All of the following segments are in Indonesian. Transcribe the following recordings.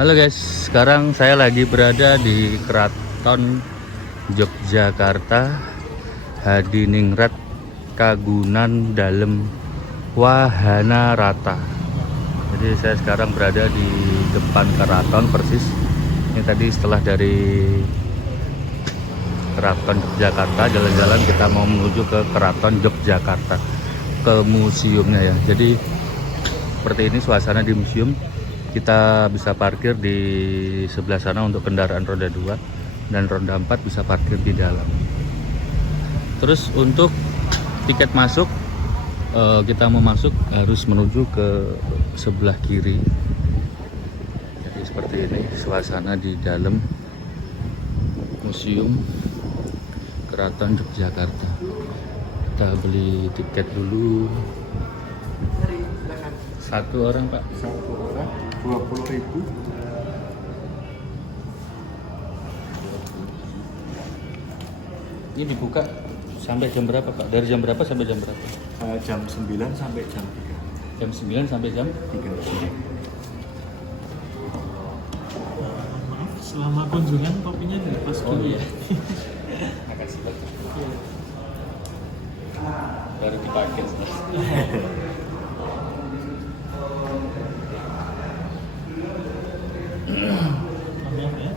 Halo guys, sekarang saya lagi berada di Keraton Yogyakarta, Hadiningrat Kagunan Dalem Wahana Rata. Jadi saya sekarang berada di depan keraton persis. Ini tadi setelah dari Keraton Yogyakarta jalan-jalan kita mau menuju ke Keraton Yogyakarta, ke museumnya ya. Jadi seperti ini suasana di museum. Kita bisa parkir di sebelah sana untuk kendaraan roda 2 dan roda 4 bisa parkir di dalam. Terus untuk tiket masuk, kita mau masuk harus menuju ke sebelah kiri. Jadi seperti ini suasana di dalam museum Keraton Yogyakarta. Kita beli tiket dulu. Satu orang Pak. 20.000. Ini dibuka sampai jam berapa Pak? Dari jam berapa sampai jam berapa? Jam 9 sampai jam 3. Jam 9 sampai jam 3 sore. Maaf, selama kunjungan topinya dilepas dulu ya. Makasih Pak. Baru dipakai. Maaf ya.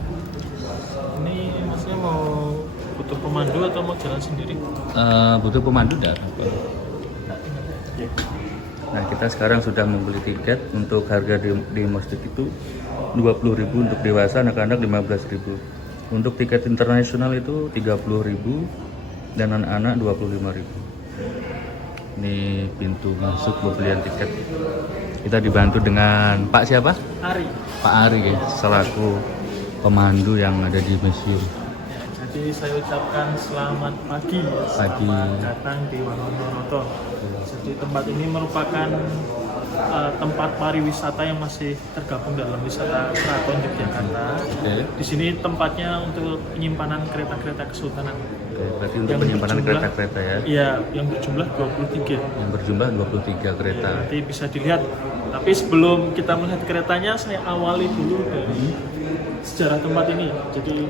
Ini maksudnya mau butuh pemandu atau mau jalan sendiri? Butuh pemandu dah. Nah, kita sekarang sudah membeli tiket. Untuk harga di Mostik itu 20.000 untuk dewasa, anak-anak 15.000. Untuk tiket internasional itu 30.000 dan anak-anak 25.000. Ini pintu masuk pembelian tiket. Kita dibantu dengan Pak siapa? Ari. Pak Ari ya, selaku pemandu yang ada di museum. Jadi saya ucapkan selamat pagi ya, Pagi. selamat datang di Wanonoto. Jadi tempat ini merupakan tempat pariwisata yang masih tergabung dalam wisata Keraton Yogyakarta. Oke. Di sini tempatnya untuk penyimpanan kereta-kereta kesultanan. Oke, berarti untuk Yang penyimpanan berjumlah- kereta-kereta ya. Iya, yang berjumlah 23. Yang berjumlah 23 kereta. Nanti bisa dilihat. Tapi sebelum kita melihat keretanya, saya awali dulu dari sejarah tempat ini. Jadi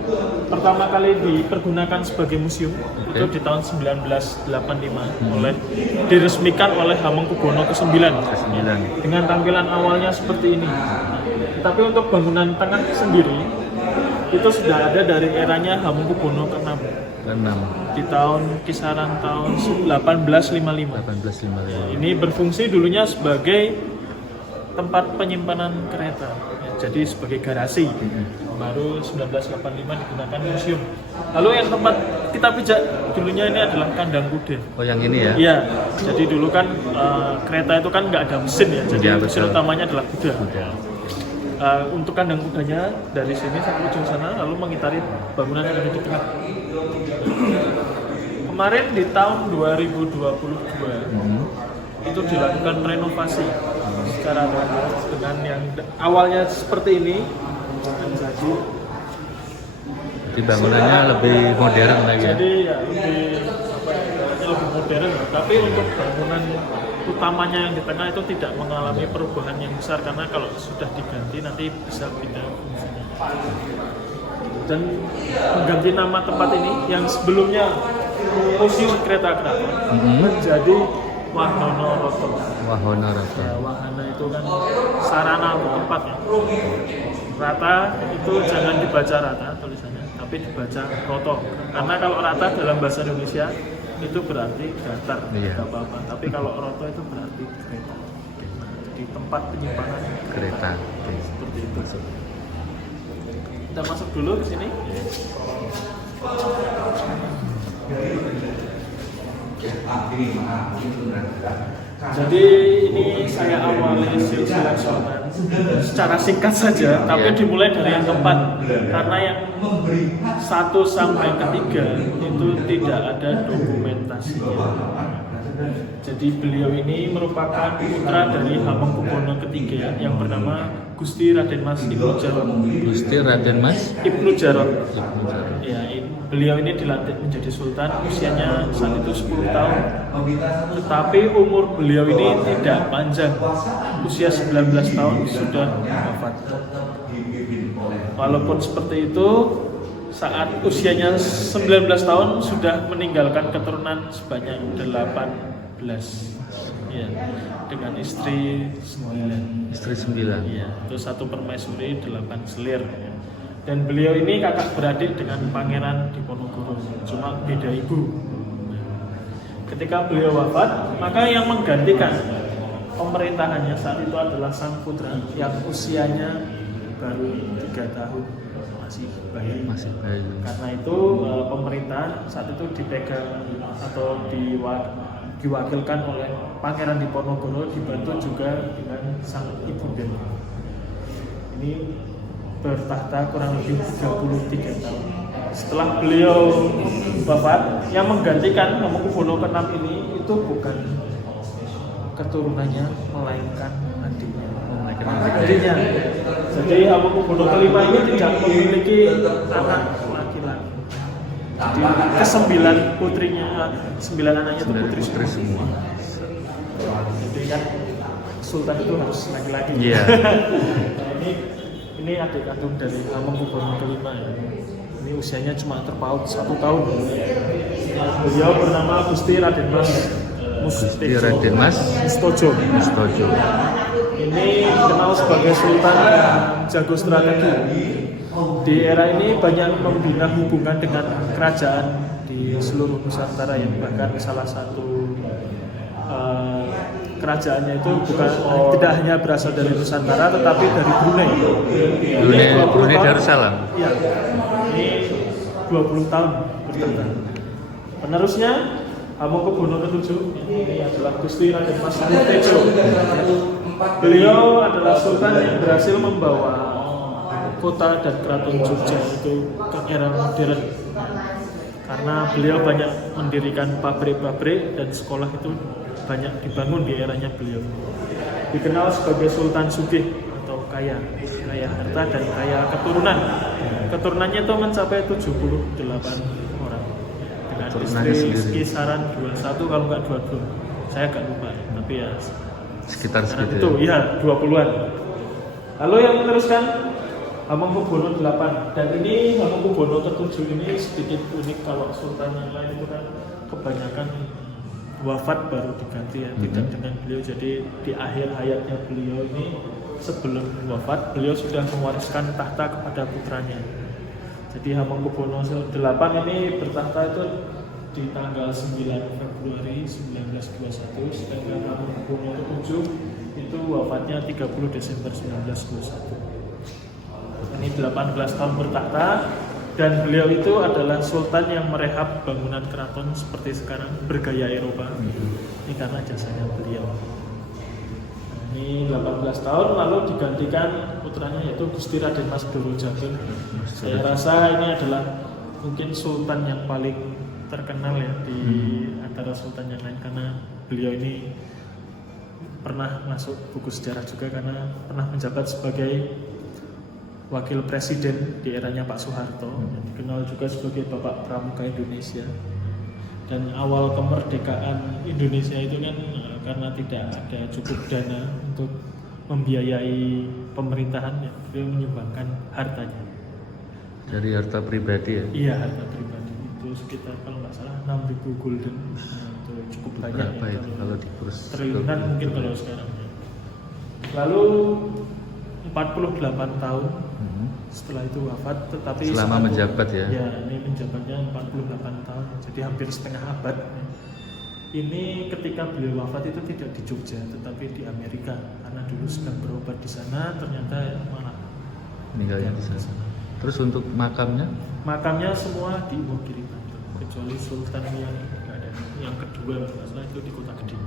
pertama kali dipergunakan sebagai museum itu di tahun 1985 diresmikan oleh Hamengkubuwono ke-9 Ke-9. dengan tampilan awalnya seperti ini. Tapi untuk bangunan tengah sendiri itu sudah ada dari eranya Hamengkubuwono ke-6 ke-6. di kisaran tahun 1855. 1855. Ini berfungsi dulunya sebagai tempat penyimpanan kereta, ya, jadi sebagai garasi. Baru 1985 digunakan museum. Lalu yang tempat kita pijak dulunya ini adalah kandang kuda. Oh, yang ini ya? Iya, jadi dulu kan kereta itu kan nggak ada mesin ya, jadi Iya, mesin betul. utamanya adalah kuda. Kuda. Untuk kandang kudanya dari sini sampai ujung sana, lalu mengitari bangunan yang ada di tengah. Kemarin di tahun 2022 itu dilakukan renovasi secara total dengan yang awalnya seperti ini menjadi Jadi bangunannya lebih modern lagi ya? jadi ya lebih modern, tapi untuk bangunan utamanya yang di tengah itu tidak mengalami perubahan yang besar karena kalau sudah diganti nanti bisa pindah fungsinya. Dan mengganti nama tempat ini yang sebelumnya Museum Kereta Keraton menjadi Wanonoto. Wahana Rata. Ya, wahana itu kan sarana atau tempat ya. Rata itu jangan dibaca rata tulisannya, tapi dibaca roto. Karena kalau rata dalam bahasa Indonesia itu berarti datar, Iya. tidak apa-apa. Tapi kalau roto itu berarti kereta. Di tempat penyimpanan Kereta. Oke. seperti itu. Kita masuk dulu ke sini. Jadi ini saya awali silsilah Sultan secara singkat saja, tapi dimulai dari yang keempat karena yang 1 sampai ketiga itu tidak ada dokumentasinya. Jadi beliau ini merupakan putra dari Hamengkubuwono III yang bernama Gusti Raden Mas Ibnu Jarot. Gusti Raden Mas Ibnu Jarot. Ibnu Jarot. Ya, beliau ini dilantik menjadi sultan usianya saat itu 10 tahun. Tetapi umur beliau ini tidak panjang. Usia 19 tahun sudah wafat. Walaupun seperti itu, saat usianya 19 tahun sudah meninggalkan keturunan sebanyak 18. Ya, dengan istri 9. Istri 9. Iya, itu 1 permaisuri, 8 selir. Ya. Dan beliau ini kakak beradik dengan Pangeran Diponegoro, cuma beda ibu. Ketika beliau wafat, maka yang menggantikan pemerintahannya saat itu adalah sang putra yang usianya baru 3 tahun, masih bayi. Karena itu pemerintahan saat itu dipegang atau diwakilkan oleh Pangeran Diponegoro, dibantu juga dengan sang ibunda. Ini bertahta kurang lebih 33 tahun. Setelah beliau wafat, yang menggantikan Hamengkubuwono ke-6 ini itu bukan keturunannya, melainkan adiknya. Adiknya. Jadi Hamengkubuwono ke-5 ini tidak memiliki anak laki-laki. Jadi ke-9 putrinya, 9 anaknya itu putri semua. Jadi kan sultan itu harus laki-laki. Iya. Ini adik kandung dari Hamengkubuwono ke-5 ya. Ini usianya cuma terpaut 1 tahun. Beliau bernama Gusti Raden Mas Mustojo. Ini dikenal sebagai sultan yang jago strategi. Di era ini banyak membina hubungan dengan kerajaan di seluruh Nusantara, yang bahkan salah satu kerajaannya itu tidak hanya berasal dari Nusantara tetapi dari Brunei. Brunei Darussalam. Iya. Ini 20 tahun bertahta. Penerusnya Hamengkubuwono ke-7 ini adalah Gusti Raden Mas Mutejo. Beliau adalah sultan yang berhasil membawa kota dan keraton Jogja itu ke era modern. Karena beliau banyak mendirikan pabrik-pabrik dan sekolah itu banyak dibangun di eranya beliau. Dikenal sebagai Sultan Sugih atau kaya harta dan kaya keturunan. Keturunannya itu mencapai 78 orang. Dengan istri kisaran 21 kalau nggak 22. Saya agak lupa, tapi ya sekitar segitu. Itu ya 20-an. Lalu yang meneruskan Hamengkubuwono 8, dan ini Hamengkubuwono ke-7 ini sedikit unik. Kalau sultan yang lain itu kan kebanyakan wafat baru diganti ya, tidak dengan beliau. Jadi di akhir hayatnya beliau ini, sebelum wafat beliau sudah mewariskan tahta kepada putranya. Jadi Hamengkubuwono 8 ini bertahta itu di tanggal 9 Februari 1921, sedangkan Hamengkubuwono ke-7 itu wafatnya 30 Desember 1921. Ini 18 tahun bertahta, dan beliau itu adalah sultan yang merehab bangunan keraton seperti sekarang bergaya Eropa. Ini karena jasanya beliau. Ini 18 tahun lalu digantikan putranya, yaitu Gusti Raden Mas Dorojatun. Saya rasa ini adalah mungkin sultan yang paling terkenal ya di antara sultan yang lain, karena beliau ini pernah masuk buku sejarah juga karena pernah menjabat sebagai wakil presiden di eranya Pak Soeharto, yang dikenal juga sebagai Bapak Pramuka Indonesia. Dan awal kemerdekaan Indonesia itu kan karena tidak ada cukup dana untuk membiayai pemerintahan, ya, beliau menyumbangkan hartanya. Dari harta pribadi ya? Iya, harta pribadi itu sekitar kalau nggak salah 6.000 gulden. Itu cukup banyak. Berapa ya, itu kalau di kurs? Triliunan mungkin kalau sekarang. Lalu 48 tahun setelah itu wafat, tetapi selama menjabat ya? Ya, ini menjabatnya 48 tahun, jadi hampir setengah abad. Ini ketika beliau wafat itu tidak di Jogja, tetapi di Amerika, karena dulu sedang berobat di sana, ternyata malah meninggalnya di sana. Terus untuk makamnya? Makamnya semua di Wonogiri, kecuali Sultan yang kedua, masalah itu di Kota Gede.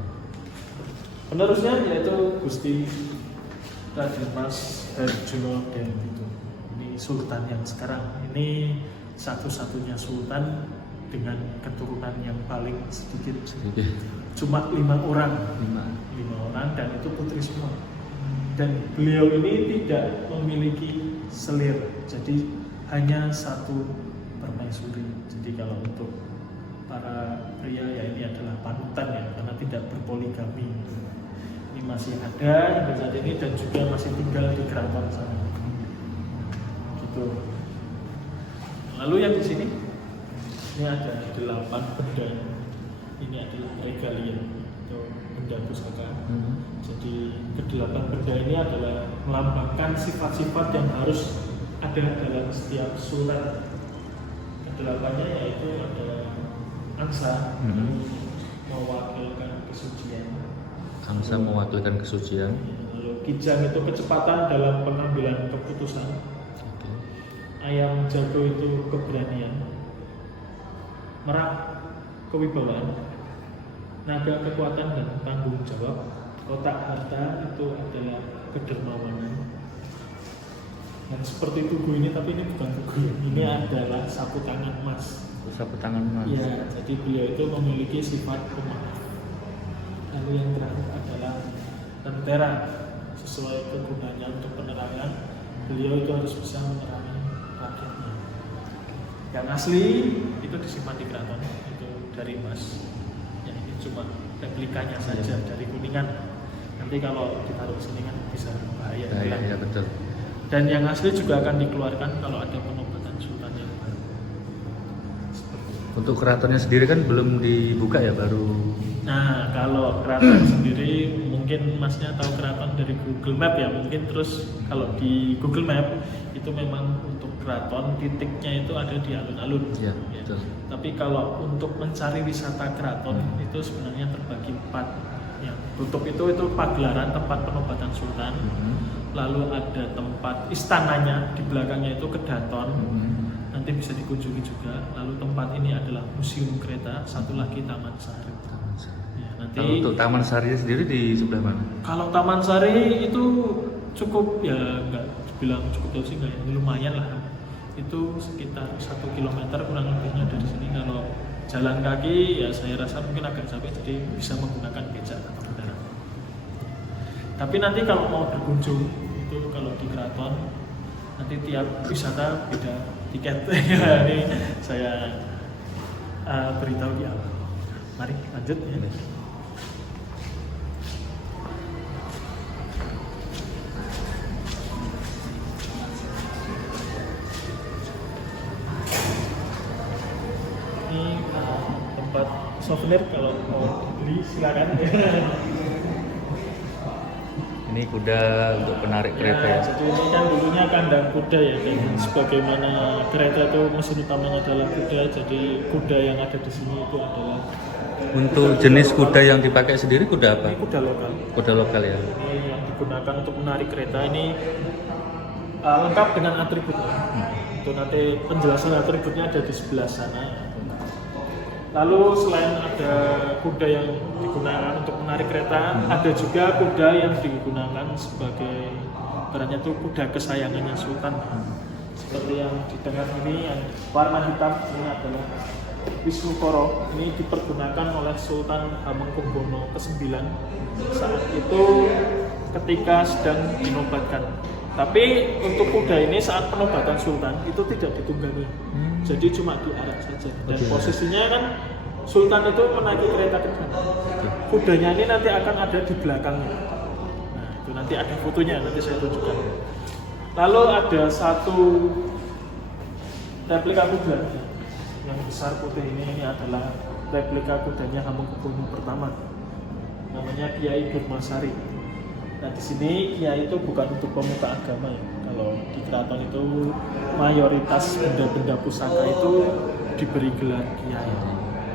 Penerusnya yaitu Gusti Raden Mas Harjo Dewito. Ini sultan yang sekarang. Ini satu-satunya sultan dengan keturunan yang paling sedikit. Cuma 5 orang. 5 orang, dan itu putri semua. Dan beliau ini tidak memiliki selir. Jadi hanya 1 permaisuri. Jadi kalau untuk para pria ya ini adalah panutan ya, karena tidak berpoligami. Ini masih ada hingga saat ini dan juga masih tinggal di keraton sana. Tuh. Lalu yang di sini ini ada 8 benda. Ini adalah regalia atau benda pusaka. Jadi ke-8 benda ini adalah melambangkan sifat-sifat yang harus ada dalam setiap sultan. Ke-8-nya yaitu ada angsa, mewakilkan kesucian. Angsa mewakilkan kesucian. Lalu kijang itu kecepatan dalam pengambilan keputusan. Ayam jago itu keberanian. Merak kewibawaan. Naga kekuatan dan tanggung jawab. Kotak harta itu adalah kedermawanan. Dan seperti tugu ini, tapi ini bukan tugu. Ini adalah sapu tangan emas. Sapu tangan emas. Ya, jadi beliau itu memiliki sifat pemaaf. Lalu yang terakhir adalah tentera. Sesuai kegunaannya untuk penerangan, beliau itu harus bisa menerangi rakyatnya. Yang asli itu disimpan di keraton, itu dari emas. Ya, ini cuma replikanya saja dari Kuningan. Nanti kalau ditaruh sini kan bisa bahaya. Ya, betul. Dan yang asli juga akan dikeluarkan kalau ada penobatan sultan yang baru. Untuk keratonnya sendiri kan belum dibuka ya, baru. Nah, kalau keraton sendiri mungkin masnya tahu keraton dari Google Map ya, mungkin terus kalau di Google Map itu memang untuk keraton titiknya itu ada di alun-alun. Ya, ya. betul. Tapi kalau untuk mencari wisata keraton itu sebenarnya terbagi 4. Yang tutup itu pagelaran tempat penobatan sultan. Lalu ada tempat istananya, di belakangnya itu kedaton. Nanti bisa dikunjungi juga. Lalu tempat ini adalah museum kereta, satu lagi Taman Sari. Ya, nanti Kalau untuk Taman Sari sendiri di sebelah mana? kalau Taman Sari itu cukup ya, nggak bilang cukup jauh sih, nggak, lumayan lah. Itu sekitar 1 kilometer kurang lebihnya dari sini. Kalau jalan kaki ya saya rasa mungkin agak capek, jadi bisa menggunakan becak atau kendaraan. Tapi nanti kalau mau berkunjung itu kalau di keraton nanti tiap wisata beda tiket. Ya, ini saya beritahu di awal. Mari lanjut ya. Ini tempat souvenir, kalau mau beli silakan. Ini kuda untuk penarik kereta ya. Jadi ini kan dulunya kandang kuda ya, dan sebagaimana kereta itu mesin utamanya adalah kuda, jadi kuda yang ada di sini itu adalah. Untuk jenis kuda yang dipakai sendiri kuda apa? Ini kuda lokal. Kuda lokal ya. Ini yang digunakan untuk menarik kereta ini lengkap dengan atributnya. Itu nanti penjelasan atributnya ada di sebelah sana. Lalu selain ada kuda yang digunakan untuk menarik kereta, ada juga kuda yang digunakan sebagai ibaratnya itu kuda kesayangannya sultan. Seperti yang di tengah ini yang warna hitam, ini adalah Wisnukoro. Ini dipergunakan oleh Sultan Hamengkubuwono ke-9 saat itu ketika sedang dinobatkan. Tapi untuk kuda ini saat penobatan sultan itu tidak ditunggangi. Jadi cuma diarak saja. Dan posisinya kan sultan itu menaiki kereta ke depan. Kudanya ini nanti akan ada di belakangnya. Nah, itu nanti ada fotonya, nanti saya tunjukkan. Lalu ada satu replika kuda yang besar putih ini adalah replika kudanya Hamengkubuwono pertama. Namanya Kiai Durmasari. Nah, di sini Kiai itu bukan untuk pemuka agama ya. Kalau di keraton itu mayoritas benda-benda pusaka itu diberi gelar Kiai.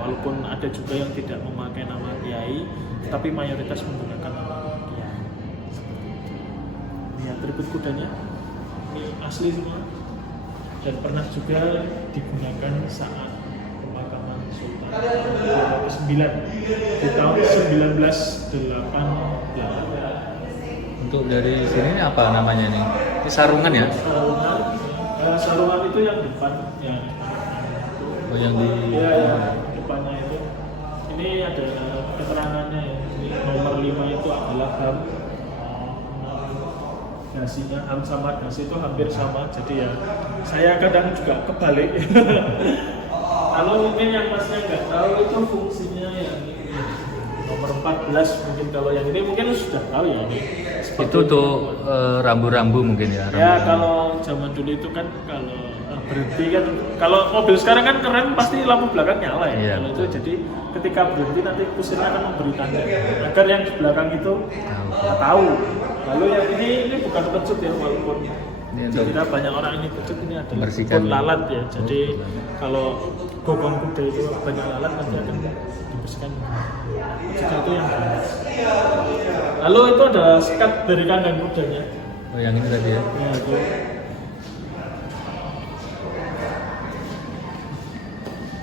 Walaupun ada juga yang tidak memakai nama Kiai, tapi mayoritas menggunakan nama Kiai. Seperti itu. Ini atribut kudanya. Ini asli semua. Dan pernah juga digunakan saat pemakaman Sultan ke-9 di tahun 1988. Untuk dari sini apa namanya nih? Ini sarungan ya? Sarungan itu yang depan ya. Oh, yang di Ya, depannya itu. Ini ada keterangannya ya. Nomor 5 itu adalah ham. Dasinya ham sama dasi itu hampir sama. Jadi ya saya kadang juga kebalik. Kalau mungkin yang masnya nggak tahu itu fungsinya ya ini. Nomor nomor 14 mungkin. Kalau yang ini mungkin sudah tahu ya ini. Itu tuh rambu-rambu mungkin ya. Ya kalau zaman dulu itu kan kalau berhenti kan, kalau mobil sekarang kan keren pasti lampu belakang nyala ya. Iya, Kalau itu betul. jadi ketika berhenti nanti kusirnya akan memberi tanda agar yang di belakang itu tahu. Lalu yang ini bukan pecut ya, walaupun Ini untuk kita banyak orang ini pecut, ini adalah membersihkan. buat lalat ya. Jadi kalau bokong kuda itu banyak lalat nanti akan dibersihkan. Pecut itu yang ganas. Lalu itu ada sekat dari kandang kudanya. Oh yang ini tadi ya. Ya, itu.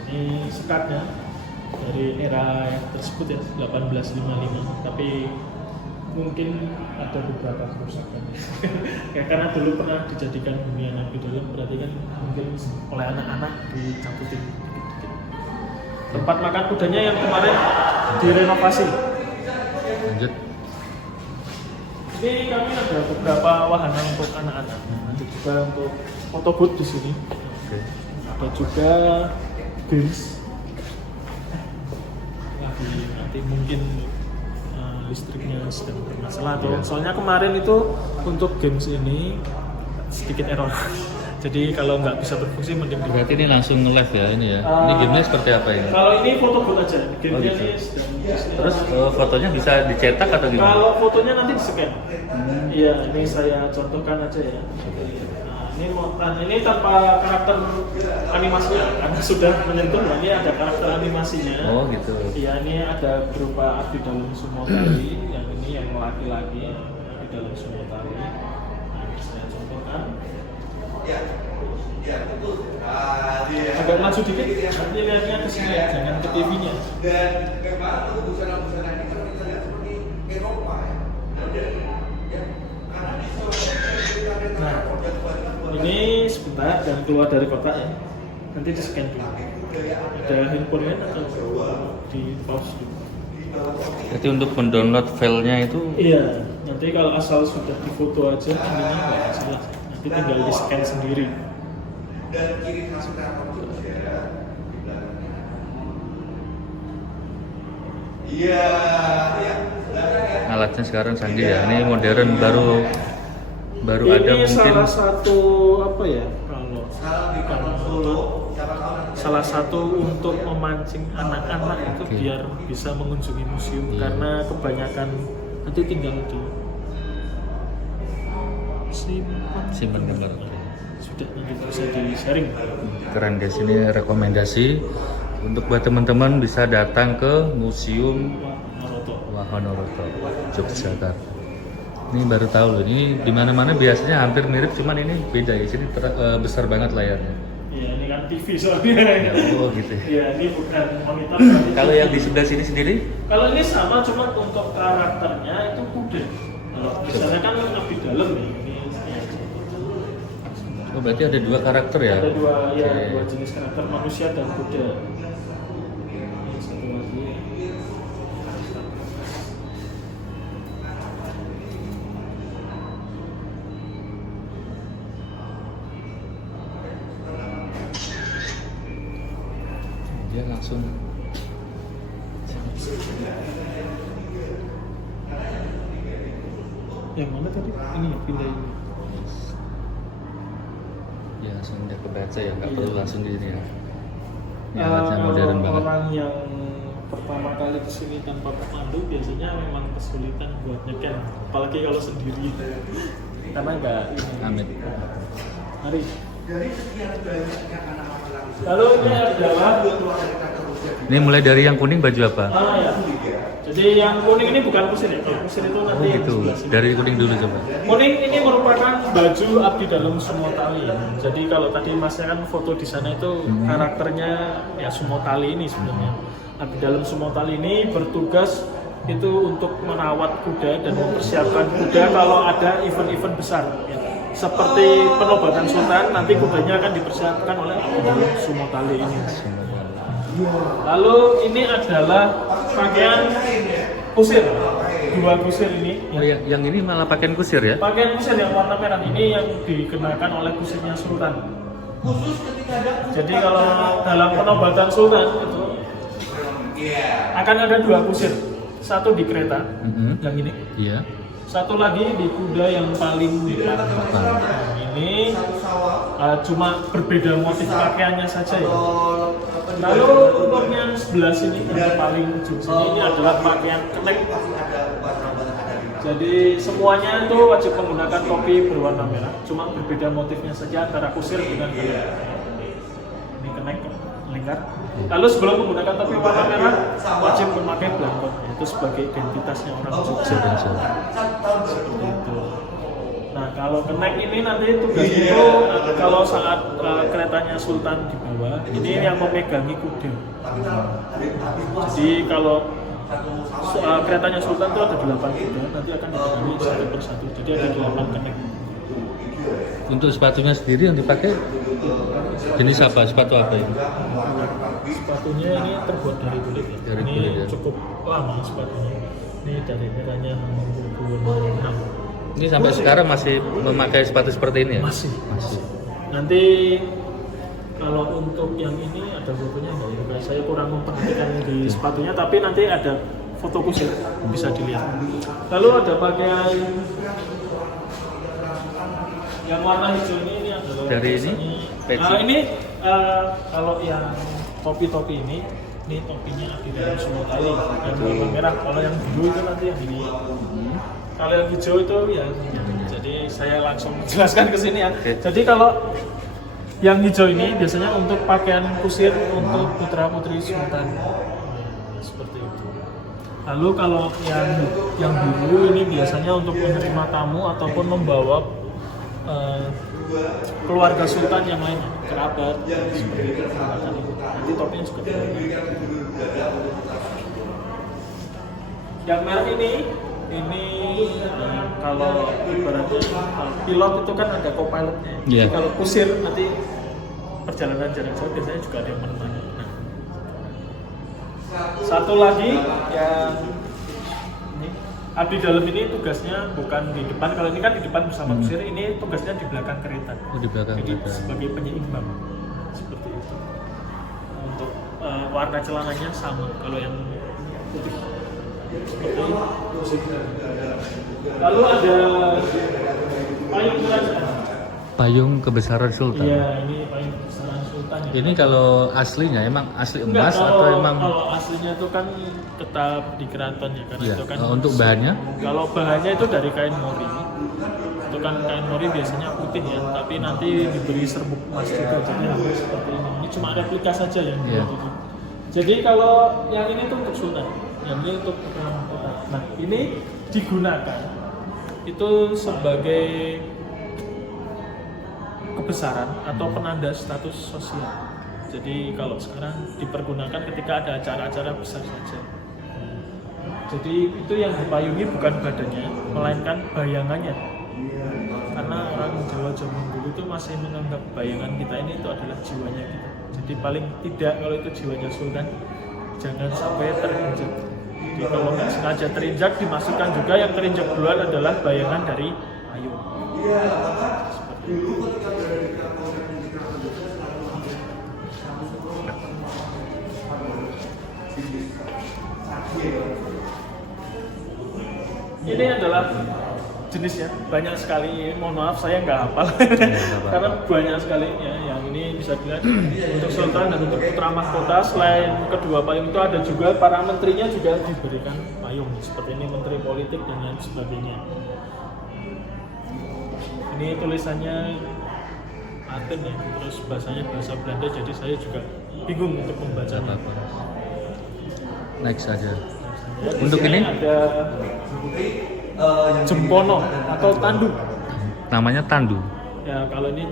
Ini sekatnya dari era yang tersebut ya 1855, tapi mungkin ada beberapa kerusakan ya, karena dulu pernah dijadikan hunian Nabi Dalam, berarti kan mungkin oleh anak-anak dicabutin dikit-dikit. Tempat makan kudanya yang kemarin direnovasi. Lanjut. Ini kami ada beberapa wahana untuk anak-anak, ada juga untuk foto booth di sini. Oke. Ada juga games. Nanti mungkin listriknya sedang bermasalah atau soalnya kemarin itu untuk games ini sedikit error. Jadi kalau nggak bisa berfungsi mending di. Berarti ini langsung nge-live ya ini ya. Ini gamenya seperti apa ini? Kalau ini foto booth aja, gamenya gitu. ini sedang. Terus fotonya bisa dicetak atau gimana? Kalau fotonya nanti di scan. Iya, ini saya contohkan aja ya. Ini tanpa karakter animasinya, karena sudah menyentuh. Ini ada karakter animasinya. Oh gitu. Iya, ini ada berupa abdi dalam semua tali. Yang ini yang laki-laki, abdi dalam semua tali. Nah, saya contohkan. Agak maju dikit, nanti lihatnya ke sini, jangan ke TV-nya. Dan memang untuk busana-busana ini kalau kita lihat seperti Eropa ya. Karena di Nah, ini sebentar dan keluar dari kotak ya. Nanti di scan dulu. Ada handphonenya atau di pause dulu. Jadi untuk mendownload filenya itu Iya, nanti kalau asal sudah difoto aja ininya nggak masalah. Nanti tinggal di scan sendiri. dan ciri khas manusia di belakangnya. Iya, iya. alatnya sekarang canggih ya. Ini modern baru Ini ada mungkin. salah satu apa ya, kalau salah satu untuk memancing anak-anak itu Oke. biar bisa mengunjungi museum. Iya. Karena kebanyakan nanti tinggal di Simpan gambar. sudah nanti bisa di sharing. Keren guys, ini rekomendasi untuk buat teman-teman bisa datang ke Museum Naruto. Wahanoroto Yogyakarta. Ini baru tahu loh, ini di mana-mana biasanya hampir mirip, cuman ini beda ya. Sini besar banget layarnya. Iya, ini kan TV soalnya. Oh gitu. Iya, ini bukan monitor. tapi Kalau TV. yang di sebelah sini sendiri, Kalau ini sama, cuma untuk karakternya itu kuda. Kalau misalnya kan abdi dalam ya. Ini oh berarti ada dua karakter ya? ada dua ya, Oke. dua jenis karakter, manusia dan kuda. Ini satu lagi. Dia langsung Yang mana tadi? Ini pindah ini. ya langsung dia kebaca ya, nggak Iya. perlu langsung di sini ya. Ini alatnya modern Kalau banget. orang yang pertama kali kesini tanpa pemandu biasanya memang kesulitan buat nyekel, apalagi kalau sendiri. Karena nggak ini. Amit. Mari. Dari sekian banyaknya anak-anak langsung. Lalu ini adalah Ini mulai dari yang kuning baju apa? ya. Jadi yang kuning ini bukan kusir ya. Kalau kusir itu Oh nanti yang gitu. sebelah sini. Dari kuning dulu coba. Kuning ini merupakan baju abdi dalam semua tali. Jadi kalau tadi masnya kan foto di sana itu karakternya ya semua tali ini sebenarnya. Abdi dalam semua tali ini bertugas itu untuk merawat kuda dan mempersiapkan kuda kalau ada event-event besar. Ya. Seperti penobatan sultan, nanti kudanya akan dipersiapkan oleh abdi dalam semua tali ini. Lalu ini adalah pakaian kusir, dua kusir ini. Oh yang ini malah pakaian kusir ya? Pakaian kusir yang warna merah ini yang dikenakan oleh kusirnya sultan. Jadi kalau dalam penobatan sultan itu akan ada dua kusir. satu di kereta yang ini. Iya. Satu lagi di kuda yang paling depan. Ini cuma berbeda motif pakaiannya saja ya. Lalu untuk yang sebelah sini yang paling ujung sini ini adalah pakaian kenek. Jadi semuanya itu wajib menggunakan topi berwarna merah, cuma berbeda motifnya saja antara kusir dengan kenek. Ini kenek lingkar. Lalu sebelum menggunakan topi warna merah wajib memakai belangkon, itu sebagai identitasnya orang Jogja. Seperti itu. Nah kalau kenek ini nanti tugasnya itu kalau saat keretanya Sultan dibawa, ini yang memegangi kuda. Jadi kalau keretanya Sultan itu ada 8 kuda, nanti akan dipegangi satu persatu. Jadi ada 8 kenek. Untuk sepatunya sendiri yang dipakai jenis apa? Sepatu apa ini? Sepatunya ini terbuat dari kulit ya. Dari Ini kulit, ya. cukup lama sepatunya. Ini dari eranya 66. Ini sampai sekarang masih memakai sepatu seperti ini ya? Masih. Nanti kalau untuk yang ini ada fotonya nggak ya? Saya kurang memperhatikan di sepatunya, tapi nanti ada foto kusir bisa dilihat. Lalu ada pakaian yang warna hijau ini adalah dari ini peci. Ini kalau yang topi-topi ini topinya Abdi Dalam Sumotali yang warna merah. Kalau yang biru itu nanti yang ini. Kalau yang hijau itu ya. Jadi saya langsung jelaskan ke sini ya. Jadi kalau yang hijau ini biasanya untuk pakaian kusir untuk putra-putri Sultan. Seperti itu. Lalu kalau yang biru ini biasanya untuk menerima tamu ataupun membawa keluarga Sultan yang lain, kerabat, seperti itu. Nanti topinya juga berbeda. Yang merah ini kalau ibaratnya pilot itu kan ada co-pilotnya. Yeah. Jadi kalau kusir nanti perjalanan jarak jauh biasanya juga ada yang menemani. Nah, satu lagi yang ini Abdi Dalam ini tugasnya bukan di depan. Kalau ini kan di depan bersama kusir, ini tugasnya di belakang kereta. Oh, di belakang Jadi kereta. sebagai penyeimbang seperti itu. Untuk warna celananya sama. Kalau yang putih seperti itu. Lalu ada payung kerajaan. Payung kebesaran Sultan. Iya, ini payung kebesaran Sultan. Ya. Ini kalau aslinya emang asli emas Enggak, atau emang? Kalau aslinya itu kan tetap di keraton ya, karena Iya. itu kan. Untuk bahannya? Kalau bahannya itu dari kain mori. Itu kan kain mori biasanya putih ya, tapi nanti diberi serbuk emas juga, jadi hampir seperti ini. Ini cuma replika saja yang Iya. dibuat itu. Jadi kalau yang ini tuh untuk Sultan, yang ini untuk putra mahkota. Nah ini digunakan itu sebagai kebesaran atau penanda status sosial. Jadi kalau sekarang dipergunakan ketika ada acara-acara besar saja. Jadi itu yang dipayungi bukan badannya, melainkan bayangannya. Karena orang Jawa zaman dulu itu masih menganggap bayangan kita ini itu adalah jiwanya kita. Jadi paling tidak kalau itu jiwanya Sultan, jangan sampai terinjak. Jadi kalau nggak sengaja terinjak, dimasukkan juga yang terinjak duluan adalah bayangan dari payung. Seperti itu. Ini adalah jenisnya banyak sekali. Mohon maaf saya nggak hafal karena banyak sekali ya. Yang ini bisa dilihat untuk Sultan dan untuk putra mahkota. Selain kedua payung itu ada juga para menterinya juga diberikan payung seperti ini, menteri politik dan lain sebagainya. Ini tulisannya Latin ya, terus bahasanya bahasa Belanda, jadi saya juga bingung untuk membacanya. Next saja. Ya, Untuk ini ada Jempono atau Tandu. namanya tandu. Ya kalau ini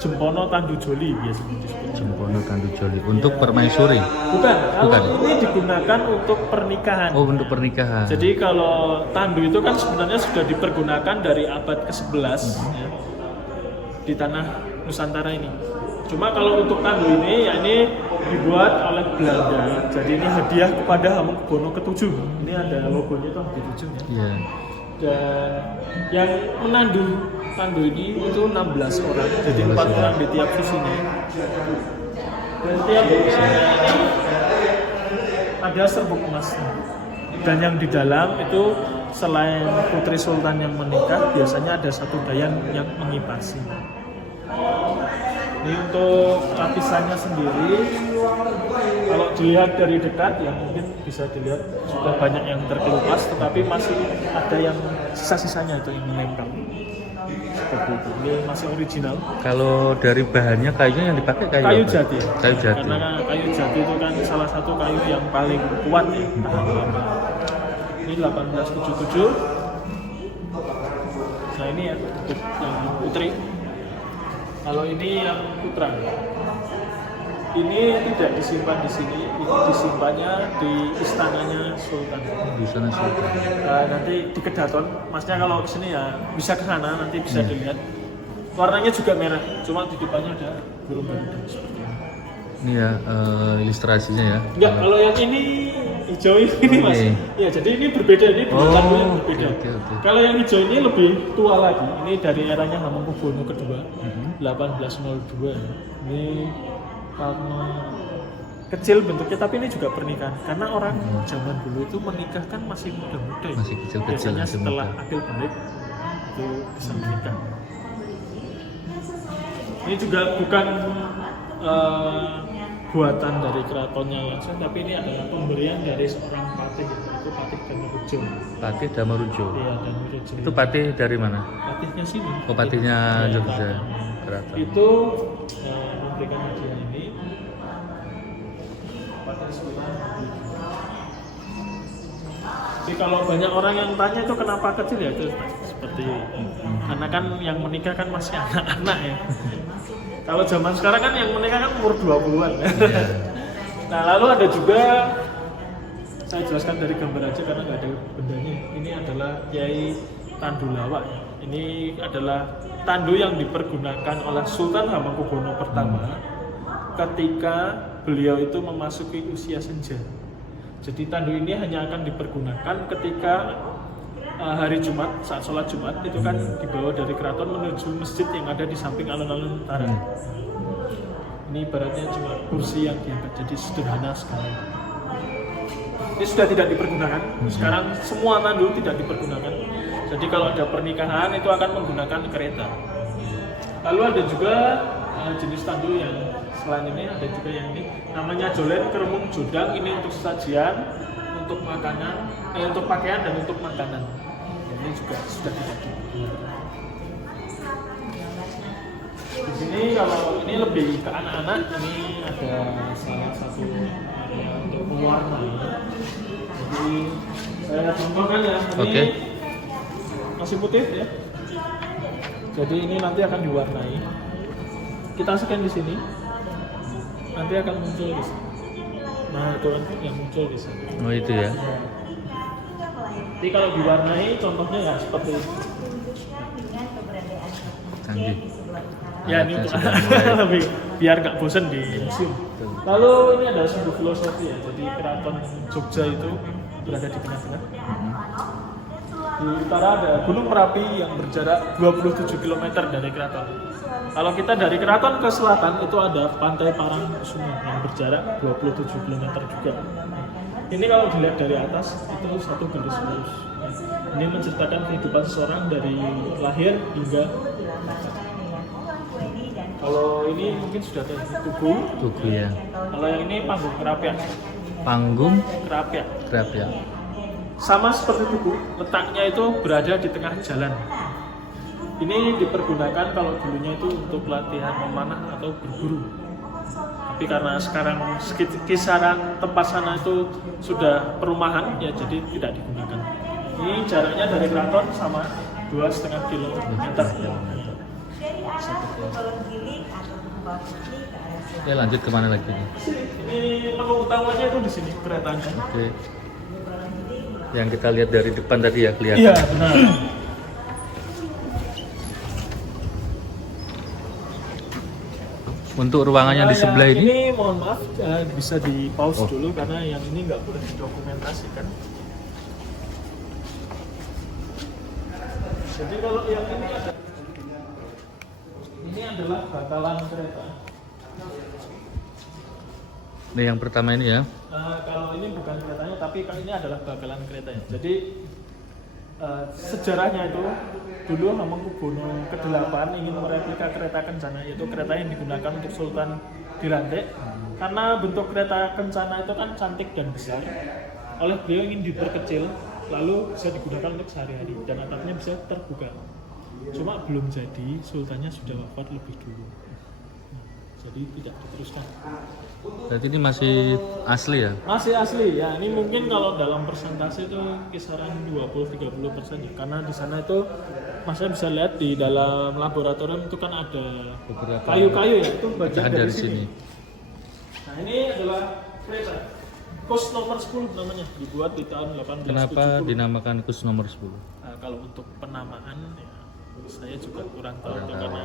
Jempono Tandu Joli biasanya disebut. Jempono tandu joli. Untuk permaisuri. Bukan, kalau Bukan. ini digunakan untuk pernikahan. Oh, untuk pernikahan. Jadi kalau tandu itu kan sebenarnya sudah dipergunakan dari abad ke-11 ya, di tanah Nusantara ini. Cuma kalau untuk tandu ini, ya ini dibuat oleh Belanda. Jadi ini hadiah kepada Hamengkubuwono ke-7. Ini ada logonya tuh di 7 ya. Iya. Dan yang menandu tandu ini itu 16 orang. Jadi 4 orang di tiap sisinya. Dan tiap sisinya ini ada serbuk emas. Dan yang di dalam itu selain putri sultan yang menikah, biasanya ada satu dayan yang mengipasi. Ini untuk lapisannya sendiri, kalau dilihat dari dekat ya mungkin bisa dilihat sudah banyak yang terkelupas, tetapi masih ada yang sisa-sisanya itu yang menempel. Seperti itu. Ini masih original. Kalau dari bahannya kayunya yang dipakai kayu Kayu apa? jati. Kayu jati. Karena kayu jati itu kan salah satu kayu yang paling kuat ya. Tahan lama. Ini 1877. Nah ini ya untuk yang putri. Kalau ini yang putra. Ini tidak disimpan di sini, ini disimpannya di istananya Sultan. Di sana Sultan. Nanti di Kedaton, maksudnya kalau kesini ya bisa ke sana, nanti bisa dilihat. Warnanya juga merah, cuma di depannya ada burung garuda seperti ini. Ini ya ilustrasinya ya. Enggak, kalau yang ini hijau ini mas. Ini. Ya, jadi ini berbeda, ini bentukan yang berbeda. oke. Kalau yang hijau ini lebih tua lagi. Ini dari eranya Hamengkubuwono kedua, 1802. Ini karena kecil bentuknya, tapi ini juga pernikahan. Karena orang zaman dulu itu menikah kan masih muda-muda. Ya. Masih kecil-kecil, Biasanya masih setelah muda. akil balik itu bisa menikah. Ini juga bukan buatan dari keratonnya langsung, tapi ini adalah pemberian dari seorang patih, yaitu Patih Damarujo. Patih Damarujo. Iya, Damarujo. Itu patih dari mana? patihnya sini. Oh, patihnya Iya, Jogja. keraton. Keraton. Itu memberikan hadiah ini. Patih Sultan. Jadi kalau banyak orang yang tanya itu kenapa kecil ya itu seperti karena kan yang menikah kan masih anak-anak ya. Kalau zaman sekarang kan yang menikah kan umur 20-an. Nah, lalu ada juga, saya jelaskan dari gambar aja karena nggak ada bendanya. Ini adalah Kiai Tandulawa. Ini adalah tandu yang dipergunakan oleh Sultan Hamengkubuwono pertama ketika beliau itu memasuki usia senja. Jadi tandu ini hanya akan dipergunakan ketika hari Jumat, saat sholat Jumat itu kan dibawa dari keraton menuju masjid yang ada di samping alun-alun utara. Ini ibaratnya cuma kursi yang diangkat, jadi sederhana sekali. Ini sudah tidak dipergunakan. Sekarang semua tandu tidak dipergunakan. Jadi kalau ada pernikahan itu akan menggunakan kereta. Lalu ada juga jenis tandu yang selain ini, ada juga yang ini namanya jolen keremung jodang. Ini untuk sajian, untuk makanan, untuk pakaian dan untuk makanan. Ini juga sudah tidak digunakan. Di sini kalau ini lebih ke anak-anak, ini ada salah satu untuk pewarna. Jadi saya contohkan ya, ini Oke. masih putih ya. Jadi ini nanti akan diwarnai. Kita scan di sini, nanti akan muncul di sini. Nah, itu kan yang muncul di sini. Oh itu ya. Jadi kalau diwarnai contohnya ya seperti ini. Canggih. Ya ini Alatnya untuk sudah mulai. lebih biar nggak bosan di museum. Lalu ini ada sebuah filosofi ya. Jadi keraton Jogja itu berada di tengah-tengah. Di utara ada Gunung Merapi yang berjarak 27 km dari keraton. Kalau kita dari keraton ke selatan itu ada Pantai Parangkusumo yang berjarak 27 km juga. Ini kalau dilihat dari atas itu satu garis lurus. Ini menceritakan kehidupan seseorang dari lahir hingga mati. Kalau ini mungkin sudah tahu Tugu. Tugu ya. Kalau yang ini panggung kerapiak. Panggung Kerapiak. kerap ya. Sama seperti Tugu, letaknya itu berada di tengah jalan. Ini dipergunakan kalau dulunya itu untuk latihan memanah atau berburu. Tapi karena sekarang kisaran tempat sana itu sudah perumahan, ya jadi tidak digunakan. Ini jaraknya dari keraton sama 2,5 kilometer. Ya lanjut kemana lagi nih? Ini menu utamanya itu di sini keretanya. Oke. Yang kita lihat dari depan tadi ya kelihatan. Iya benar. Untuk ruangan yang di sebelah yang ini, mohon maaf bisa di pause Oh. dulu karena yang ini nggak boleh didokumentasikan. Jadi kalau yang ini ada, ini adalah batalan kereta. Ini yang pertama ini ya. Kalau ini bukan keretanya, tapi kali ini adalah bakalan keretanya. Jadi sejarahnya itu dulu Hamengkubuwono ke-8 ingin mereplika kereta kencana, yaitu kereta yang digunakan untuk Sultan dilantik. Karena bentuk kereta kencana itu kan cantik dan besar, oleh beliau ingin diperkecil, lalu bisa digunakan untuk sehari-hari dan atapnya bisa terbuka. Cuma belum jadi, sultannya sudah wafat lebih dulu, jadi tidak diteruskan. Berarti ini masih asli ya? Masih asli ya, ini mungkin kalau dalam persentase itu kisaran 20-30% ya, karena di sana itu Mas bisa lihat di dalam laboratorium itu kan ada Beberapa kayu-kayu ya, itu bagian pecahan dari dari sini. sini. Nah ini adalah kereta Kus nomor 10 namanya, dibuat di tahun 1870. Kenapa dinamakan Kus nomor 10? Nah, kalau untuk penamaan ya, saya juga kurang tahu itu karena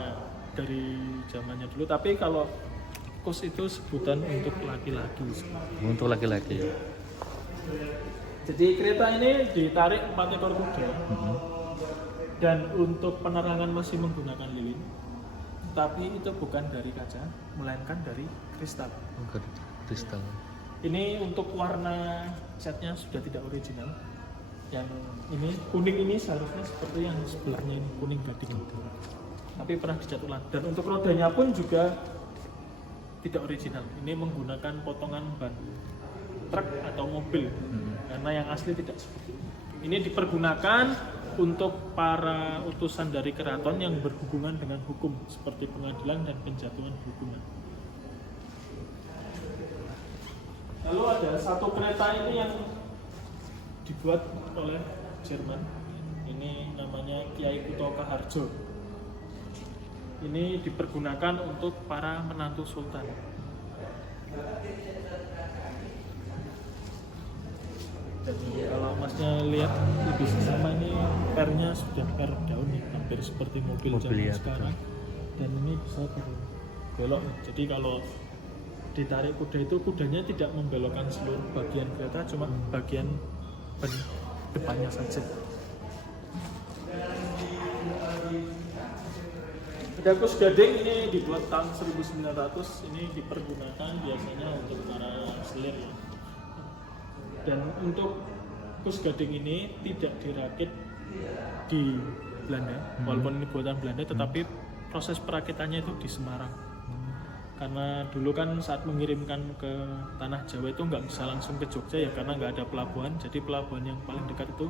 dari zamannya dulu, tapi kalau Kus itu sebutan untuk laki-laki. Untuk laki-laki. Jadi kereta ini ditarik 4 ekor kuda dan untuk penerangan masih menggunakan lilin, tapi itu bukan dari kaca, melainkan dari kristal. Bukan kristal. Ini untuk warna catnya sudah tidak original. Yang ini kuning ini seharusnya seperti yang sebelahnya ini, kuning gading itu. Tapi pernah dicat ulang. Dan untuk rodanya pun juga tidak original. Ini menggunakan potongan ban truk atau mobil. Karena yang asli tidak seperti ini. Ini dipergunakan untuk para utusan dari keraton yang berhubungan dengan hukum seperti pengadilan dan penjatuhan hukuman. Lalu ada satu kereta ini yang dibuat oleh Jerman. Ini namanya Kiai Kuto Kaharjo. Ini dipergunakan untuk para menantu sultan. Dan kalau masnya lihat lebih sama, ini pernya sudah per daun nih, hampir seperti mobil zaman ya, sekarang. Dan ini bisa belok. Jadi kalau ditarik kuda itu, kudanya tidak membelokkan seluruh bagian kereta, cuma bagian depannya saja. Ada Kus Gading, ini dibuat tahun 1900, ini dipergunakan biasanya untuk para selir ya. Dan untuk Kus Gading ini tidak dirakit di Belanda, walaupun ini buatan Belanda, tetapi proses perakitannya itu di Semarang. Karena dulu kan saat mengirimkan ke tanah Jawa itu nggak bisa langsung ke Jogja ya, karena nggak ada pelabuhan. Jadi pelabuhan yang paling dekat itu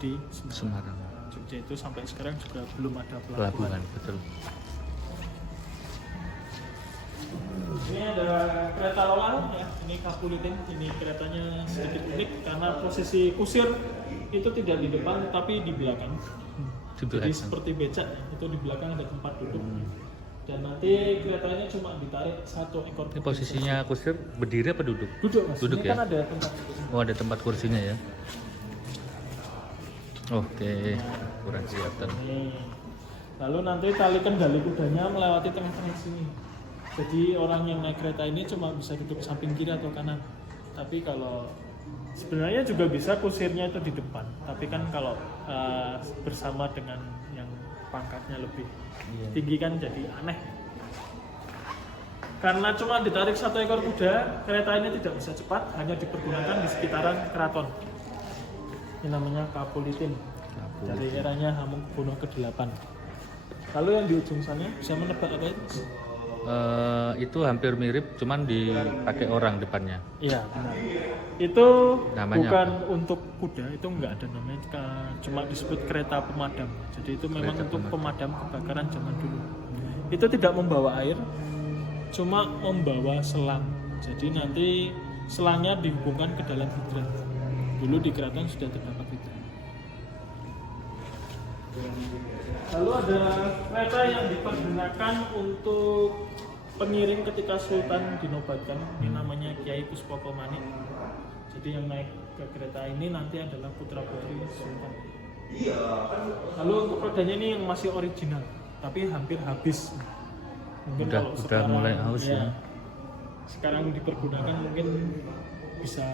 di Semarang. Jogja itu sampai sekarang juga belum ada Pelabuhan, betul. Ini ada kereta Lola ya, ini Kapulitin. Ini keretanya sedikit unik karena posisi kusir itu tidak di depan tapi di belakang. Jadi seperti becak ya, itu di belakang ada tempat duduk. Dan nanti keretanya cuma ditarik satu ekor. Ini posisinya kusir berdiri apa duduk? Duduk Mas. Duduk ini ya? Kan ada tempat duduk. Oh, ada tempat kursinya ya. Oke, kurang kelihatan. Nih. Lalu nanti tali kendali kudanya melewati tengah-tengah sini. Jadi orang yang naik kereta ini cuma bisa duduk samping kiri atau kanan. Tapi kalau sebenarnya juga bisa kusirnya itu di depan. Tapi kan kalau bersama dengan yang pangkatnya lebih tinggi kan jadi aneh. Karena cuma ditarik satu ekor kuda, kereta ini tidak bisa cepat, hanya dipergunakan di sekitaran keraton. Ini namanya Kapulitin. Dari eranya Hamengkubuwono ke-8. Lalu yang di ujung sana bisa menebak apa itu? Itu hampir mirip, cuman dipakai orang depannya. Iya benar. Itu Namanya bukan apa? untuk kuda, itu nggak ada namanya, cuma disebut kereta pemadam. Jadi itu memang Kereta untuk pemadam kebakaran zaman dulu. Itu tidak membawa air, cuma membawa selang. Jadi nanti selangnya dihubungkan ke dalam hidran. Dulu di keraton sudah terdapat hidran. Lalu ada kereta yang dipergunakan untuk pengiring ketika Sultan dinobatkan. Ini namanya Kiai Puspoko Manik. Jadi yang naik ke kereta ini nanti adalah putra putri Sultan. Lalu untuk rodanya ini yang masih original, tapi hampir habis. Mungkin kalau Udah sekarang mulai haus ya. Sekarang dipergunakan mungkin bisa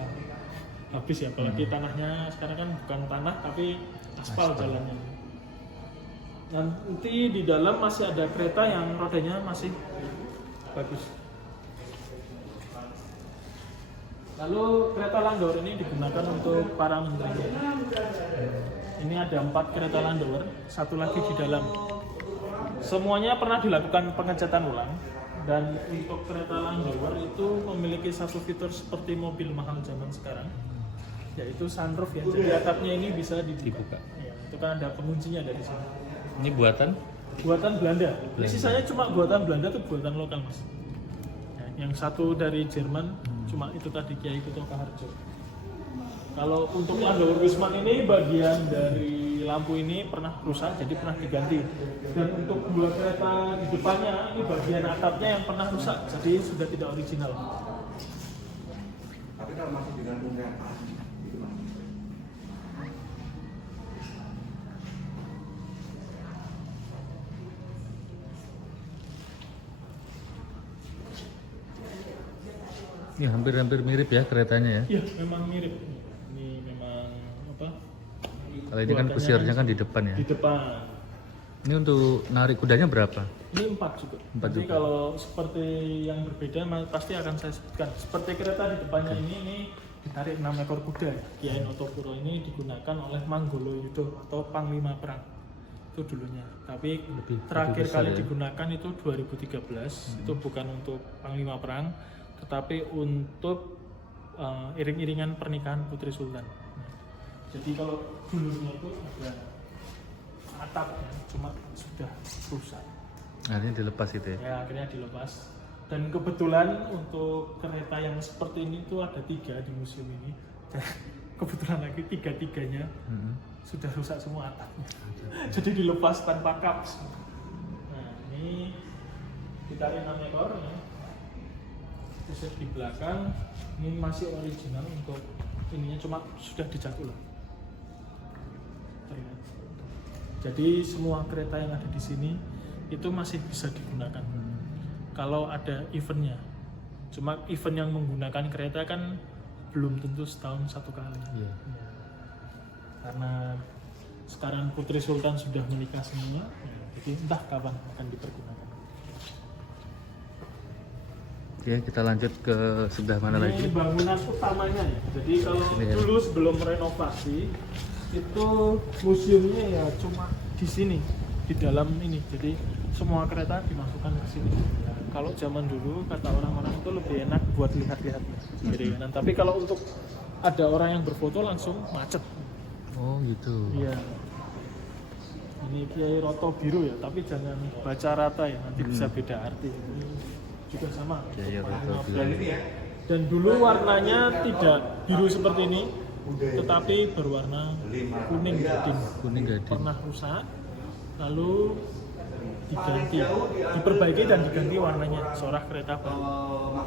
habis ya, apalagi tanahnya sekarang kan bukan tanah tapi aspal jalannya. Nanti di dalam masih ada kereta yang rodanya masih bagus. Lalu kereta Landower ini digunakan untuk para menteri. Ini ada 4 kereta Landower, satu lagi di dalam. Semuanya pernah dilakukan pengecatan ulang. Dan untuk kereta Landower itu memiliki satu fitur seperti mobil mahal zaman sekarang, yaitu sunroof ya. Jadi atapnya ini bisa dibuka. Ya, itu kan ada penguncinya dari sini. Ini buatan Belanda. Ini sisanya cuma buatan Belanda tuh buatan lokal mas. Ya, yang satu dari Jerman, cuma itu tadi Kiai Kutoka Harjo. Kalau untuk Landower Wisman ini bagian dari lampu ini pernah rusak, jadi pernah diganti. Dan untuk 2 kereta di depannya ini bagian atapnya yang pernah rusak, jadi sudah tidak original. Tapi kalau masih dengan kereta itu mas. ini hampir mirip ya keretanya ya. Iya, memang mirip. Ini memang apa? Kalau ini kan kusirnya kan di depan ya. Di depan. Ini untuk narik kudanya berapa? Ini 4 juga. 4 Jadi juga. kalau seperti yang berbeda pasti akan saya sebutkan. Seperti kereta di depannya ini ditarik 6 ekor kuda. Kiai Notopuro ini digunakan oleh Manggolo Yudo atau Panglima Perang. Itu dulunya. Tapi terakhir besar kali ya? digunakan itu 2013. Itu bukan untuk Panglima Perang, tetapi untuk iring-iringan pernikahan Putri Sultan. Jadi kalau dulunya itu ada atapnya, cuma sudah rusak. Nah, ini dilepas itu ya. Ya akhirnya dilepas. Dan kebetulan untuk kereta yang seperti ini tuh ada 3 di museum ini. Dan kebetulan lagi 3-3-nya sudah rusak semua atapnya. Jadi dilepas tanpa kap. Nah ini ditarik 6 ekor ya. Terus di belakang ini masih original untuk ininya, cuma sudah dicat ulang. Terlihat. Jadi semua kereta yang ada di sini itu masih bisa digunakan kalau ada eventnya. Cuma event yang menggunakan kereta kan belum tentu setahun 1 kali. Iya. Ya. Karena sekarang Putri Sultan sudah menikah semua, ya, jadi entah kapan akan dipergunakan. Oke, kita lanjut ke sebelah mana lagi? Ini bangunan utamanya ya. Jadi kalau Ini ya. dulu sebelum renovasi itu museumnya ya cuma di sini, di dalam ini. Jadi semua kereta dimasukkan ke sini. Kalau zaman dulu kata orang-orang itu lebih enak buat lihat-lihat kiri kanan. Tapi kalau untuk ada orang yang berfoto langsung macet. Oh gitu. Iya. Ini Kiai Roto biru ya, tapi jangan baca rata ya, nanti bisa beda arti. Ini juga sama. Kiai Roto biru. Dan dan dulu warnanya tidak biru seperti ini, tetapi berwarna kuning gading. Kuning gading. Pernah rusak, lalu diganti, diperbaiki dan diganti warnanya, sorak kereta baru.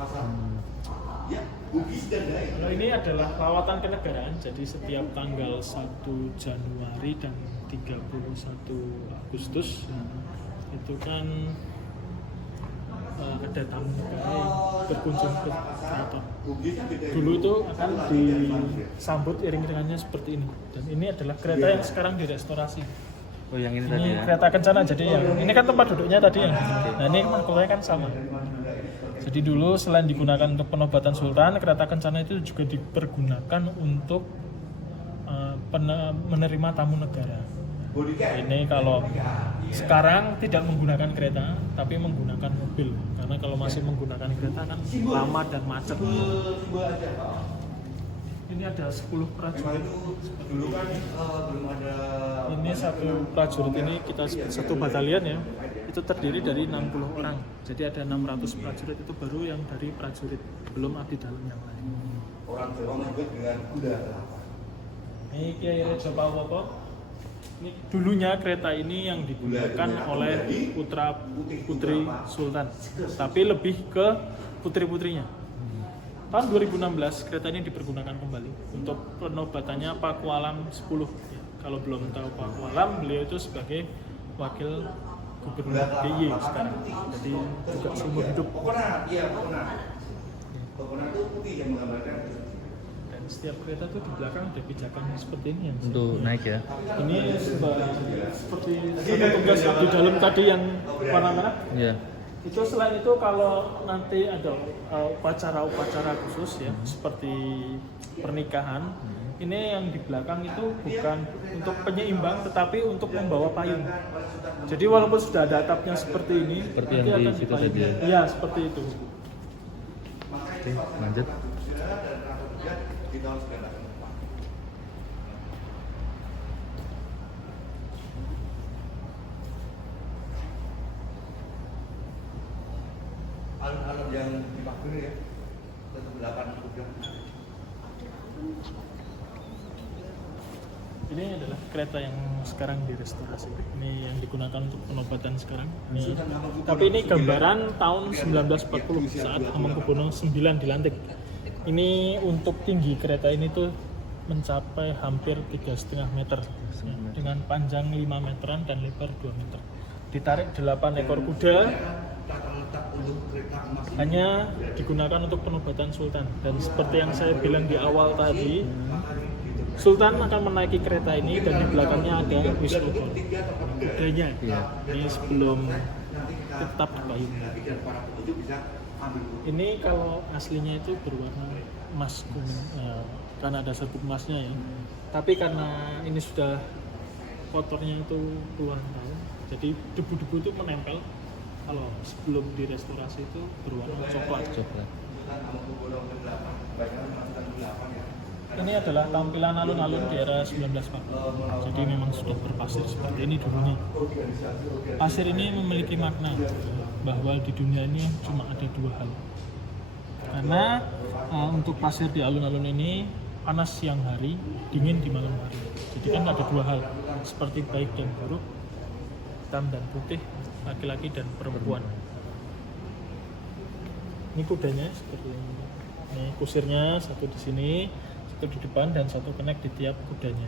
Kalau ini adalah lawatan kenegaraan, jadi setiap tanggal 1 Januari dan 31 Agustus itu kan ada tamu negara yang berkunjung ke keraton. Dulu itu akan disambut iring-iringannya seperti ini. Dan ini adalah kereta yang sekarang direstorasi. Oh yang ini tadi Ini ya? kereta kencana, jadi yang ini kan tempat duduknya tadi yang gitu. Nah ini mahkotanya kan sama. Jadi dulu selain digunakan untuk penobatan sultan, kereta kencana itu juga dipergunakan untuk menerima tamu negara. Ini kalau sekarang tidak menggunakan kereta, tapi menggunakan mobil. Karena kalau masih menggunakan kereta kan lama dan macet. Ini ada 10 prajurit. Dulu kan belum ada. Ini satu prajurit ini kita satu batalion ya. Itu terdiri dari 60 orang. Jadi ada 600 prajurit, itu baru yang dari prajurit, belum abdi dalam yang lain. Orang Jawa menyebut dengan kuda. Ini Kiai Rejo Pawopo. Ini dulunya kereta ini yang digunakan oleh putra putri sultan, tapi lebih ke putri-putrinya. Tahun 2016 kereta ini dipergunakan kembali untuk penobatannya Pakualam 10. Ya, kalau belum tahu Pakualam, beliau itu sebagai wakil gubernur DIY sekarang. Jadi juga seumur hidup. Pokoknya, iya pokoknya. Pokoknya itu putih yang menggambarkan. Dan setiap kereta tuh di belakang ada pijakan seperti ini yang Untuk naik ya? ini seperti satu tugas di dalam tadi yang warna merah. Iya. Itu selain itu kalau nanti ada upacara-upacara khusus ya, seperti pernikahan, ini yang di belakang itu bukan untuk penyeimbang, tetapi untuk membawa payung. Jadi walaupun sudah ada atapnya seperti ini, Seperti nanti yang di akan situ dipayungi. tadi ya? Iya, seperti itu. Oke, lanjut. Kita harus gerak. Alun-alun yang dipakai ya, tetap 8 kuda. Ini adalah kereta yang sekarang direstorasi. Ini yang digunakan untuk penobatan sekarang. Ini, tapi ini gambaran tahun 1940 saat Hamengkubuwono IX dilantik. Ini untuk tinggi kereta ini tuh mencapai hampir 3,5 meter ya, dengan panjang 5 meteran dan lebar 2 meter. Ditarik 8 ekor kuda, hanya digunakan untuk penobatan Sultan. Dan seperti yang saya bilang di awal tadi, Sultan akan menaiki kereta ini dan di belakangnya ada Wisnuda. Kudanya ini sebelum tetap dipayung. Ini kalau aslinya itu berwarna emas kuning, karena ada serbuk emasnya ya. Tapi karena ini sudah kotornya itu puluhan tahun, jadi debu-debu itu menempel. Kalau sebelum direstorasi itu berwarna coklat. Ini adalah tampilan alun-alun di era 1940. Jadi memang sudah berpasir seperti ini dulunya. Pasir ini memiliki makna bahwa di dunia ini cuma ada 2 hal. Karena untuk pasir di alun-alun ini panas siang hari, dingin di malam hari. Jadi kan ada 2 hal, seperti baik dan buruk, hitam dan putih, laki-laki dan perempuan. Ini kudanya seperti ini. Ini kusirnya satu di sini, satu di depan dan satu kenek di tiap kudanya.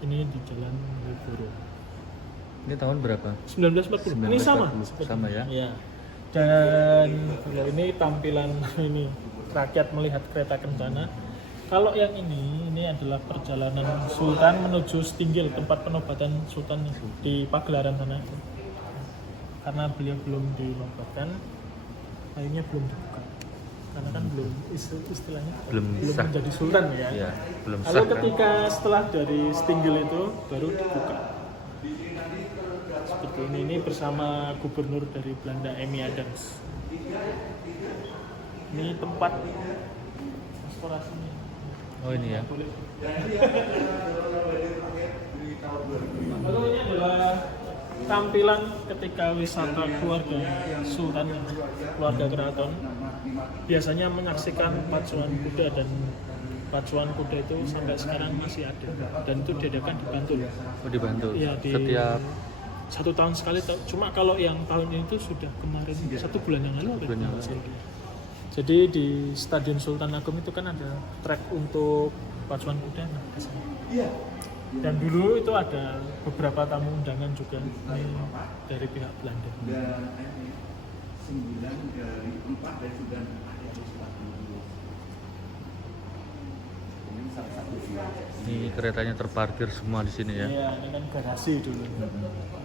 Ini di Jalan Malioboro. Ini tahun berapa? 1940. Ini sama. 1940. Sama ya? Iya. Dan kalau ini tampilan ini rakyat melihat kereta kencana. Kalau yang ini adalah perjalanan Sultan menuju Stinggil, tempat penobatan Sultan di Pagelaran sana. Karena beliau belum dinobatkan, payungnya belum dibuka. Karena kan belum istilahnya Belum sah. menjadi sultan ya. Iya, belum Lalu sah kan? ketika setelah dari Stinggil itu baru dibuka. Seperti ini bersama gubernur dari Belanda Amy Adams. Ini tempat restorasinya. Oh ini ya. Lalu ini adalah tampilan ketika wisata keluarga Sultan, keluarga keraton, biasanya menyaksikan pacuan kuda, dan pacuan kuda itu sampai sekarang masih ada dan itu diadakan di Bantul. Oh di Bantul. Iya, di Setiap 1 tahun sekali. Cuma kalau yang tahun ini itu sudah kemarin 1 bulan yang lalu. Jadi di Stadion Sultan Agung itu kan ada trek untuk pacuan kuda. Nah, kesana. Dan dulu itu ada beberapa tamu undangan juga dari pihak Belanda. Dan 9 dari 4 dari 9 ada ini salah satu ini keretanya terparkir semua di sini ya. Iya, ini kan garasi dulu.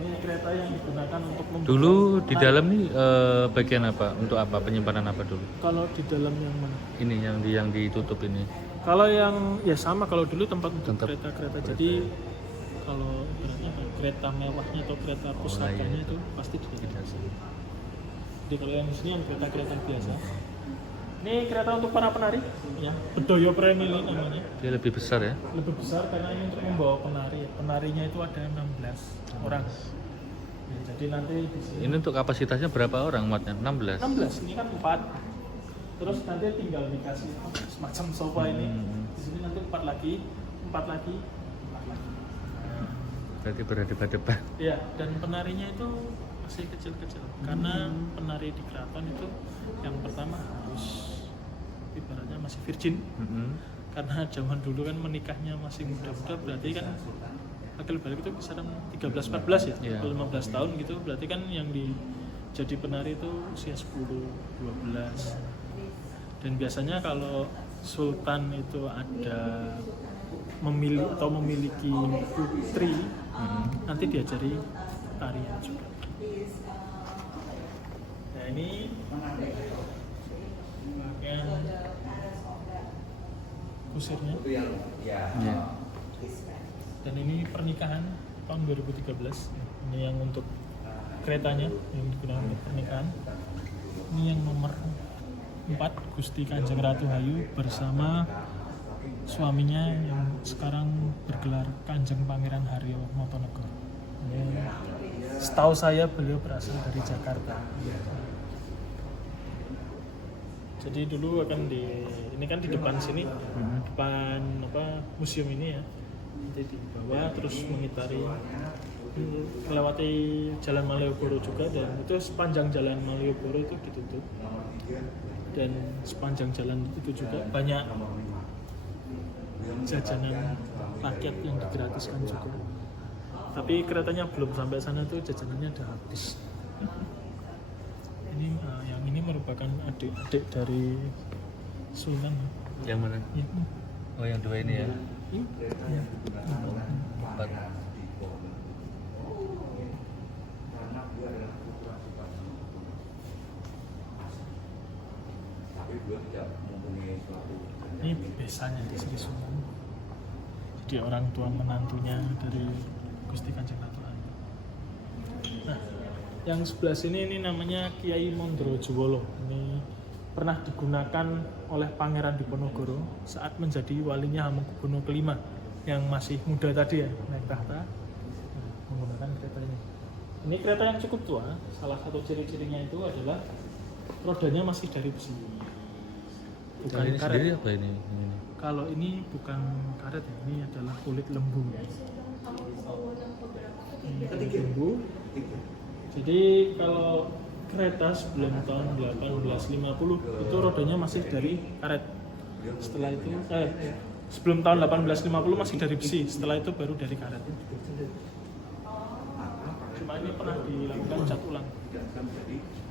Ini kereta yang digunakan untuk membuka. Dulu di dalam nih bagian apa? Untuk apa? Penyimpanan apa dulu? Kalau di dalam yang mana? Ini yang ditutup ini. Kalau yang ya sama, kalau dulu tempat untuk Tempat kereta-kereta. kereta. Jadi kalau ibaratnya kereta mewahnya atau kereta pusakanya iya. itu pasti di dalam. Tidak sih. Jadi kalau yang di sini yang kereta-kereta biasa. Ini kereta untuk para penari, ya. Bedoyo Premili namanya. Dia lebih besar ya. Lebih besar karena ini untuk membawa penari. Penarinya itu ada 16 orang. Ya, jadi nanti di sini Ini untuk kapasitasnya berapa orang muatnya? 16. 16, ini kan 4. Terus nanti tinggal dikasih semacam sofa ini. Di sini nanti 4 lagi, 4 lagi, 4 lagi. Berarti berdebat-debat. Iya, dan penarinya itu masih kecil-kecil. Karena penari di keraton itu yang pertama harus ibaratnya masih virgin. Karena zaman dulu kan menikahnya masih muda-muda, berarti kan akil balik itu kisaran 13-14 ya, Iya. 15 tahun gitu. Berarti kan yang jadi penari itu usia 10, 12. Dan biasanya kalau sultan itu ada memiliki putri, nanti diajari tarian juga. Nah, ini bagian kusirnya. Iya. Dan ini pernikahan tahun 2013. Ini yang untuk keretanya yang digunakan untuk pernikahan. Ini yang nomor 4, Gusti Kanjeng Ratu Hayu bersama suaminya yang sekarang bergelar Kanjeng Pangeran Haryo Motonegoro. Ini setahu saya beliau berasal dari Jakarta. Jadi dulu ini kan di depan sini, depan museum ini ya. Nanti di bawah terus mengitari, melewati Jalan Malioboro juga, dan itu sepanjang Jalan Malioboro itu ditutup. Dan sepanjang jalan itu juga banyak jajanan rakyat yang digratiskan juga. Tapi keretanya belum sampai sana tuh jajanannya udah habis. Ini yang ini merupakan adik-adik dari Sultan. Yang mana? Ini. Oh, yang dua ini ya. Iya. 4. Ini besanya di Sri Sultan. Jadi orang tua menantunya dari Gusti Kanjeng Ratu Hayu. Nah, yang sebelah sini ini namanya Kiai Mondrojuwolo. Ini pernah digunakan oleh Pangeran Diponegoro saat menjadi walinya Hamengkubuwono kelima yang masih muda tadi ya, naik tahta menggunakan kereta ini. Ini kereta yang cukup tua. Salah satu ciri-cirinya itu adalah rodanya masih dari besi. Bukan Ini karet. sendiri apa ini? Kalau ini bukan karet ya, ini adalah kulit lembu. Ini kulit lembu. Jadi kalau kereta sebelum tahun 1850 itu rodanya masih dari karet. Setelah itu sebelum tahun 1850 masih dari besi. Setelah itu baru dari karet. Cuma ini pernah dilakukan cat ulang.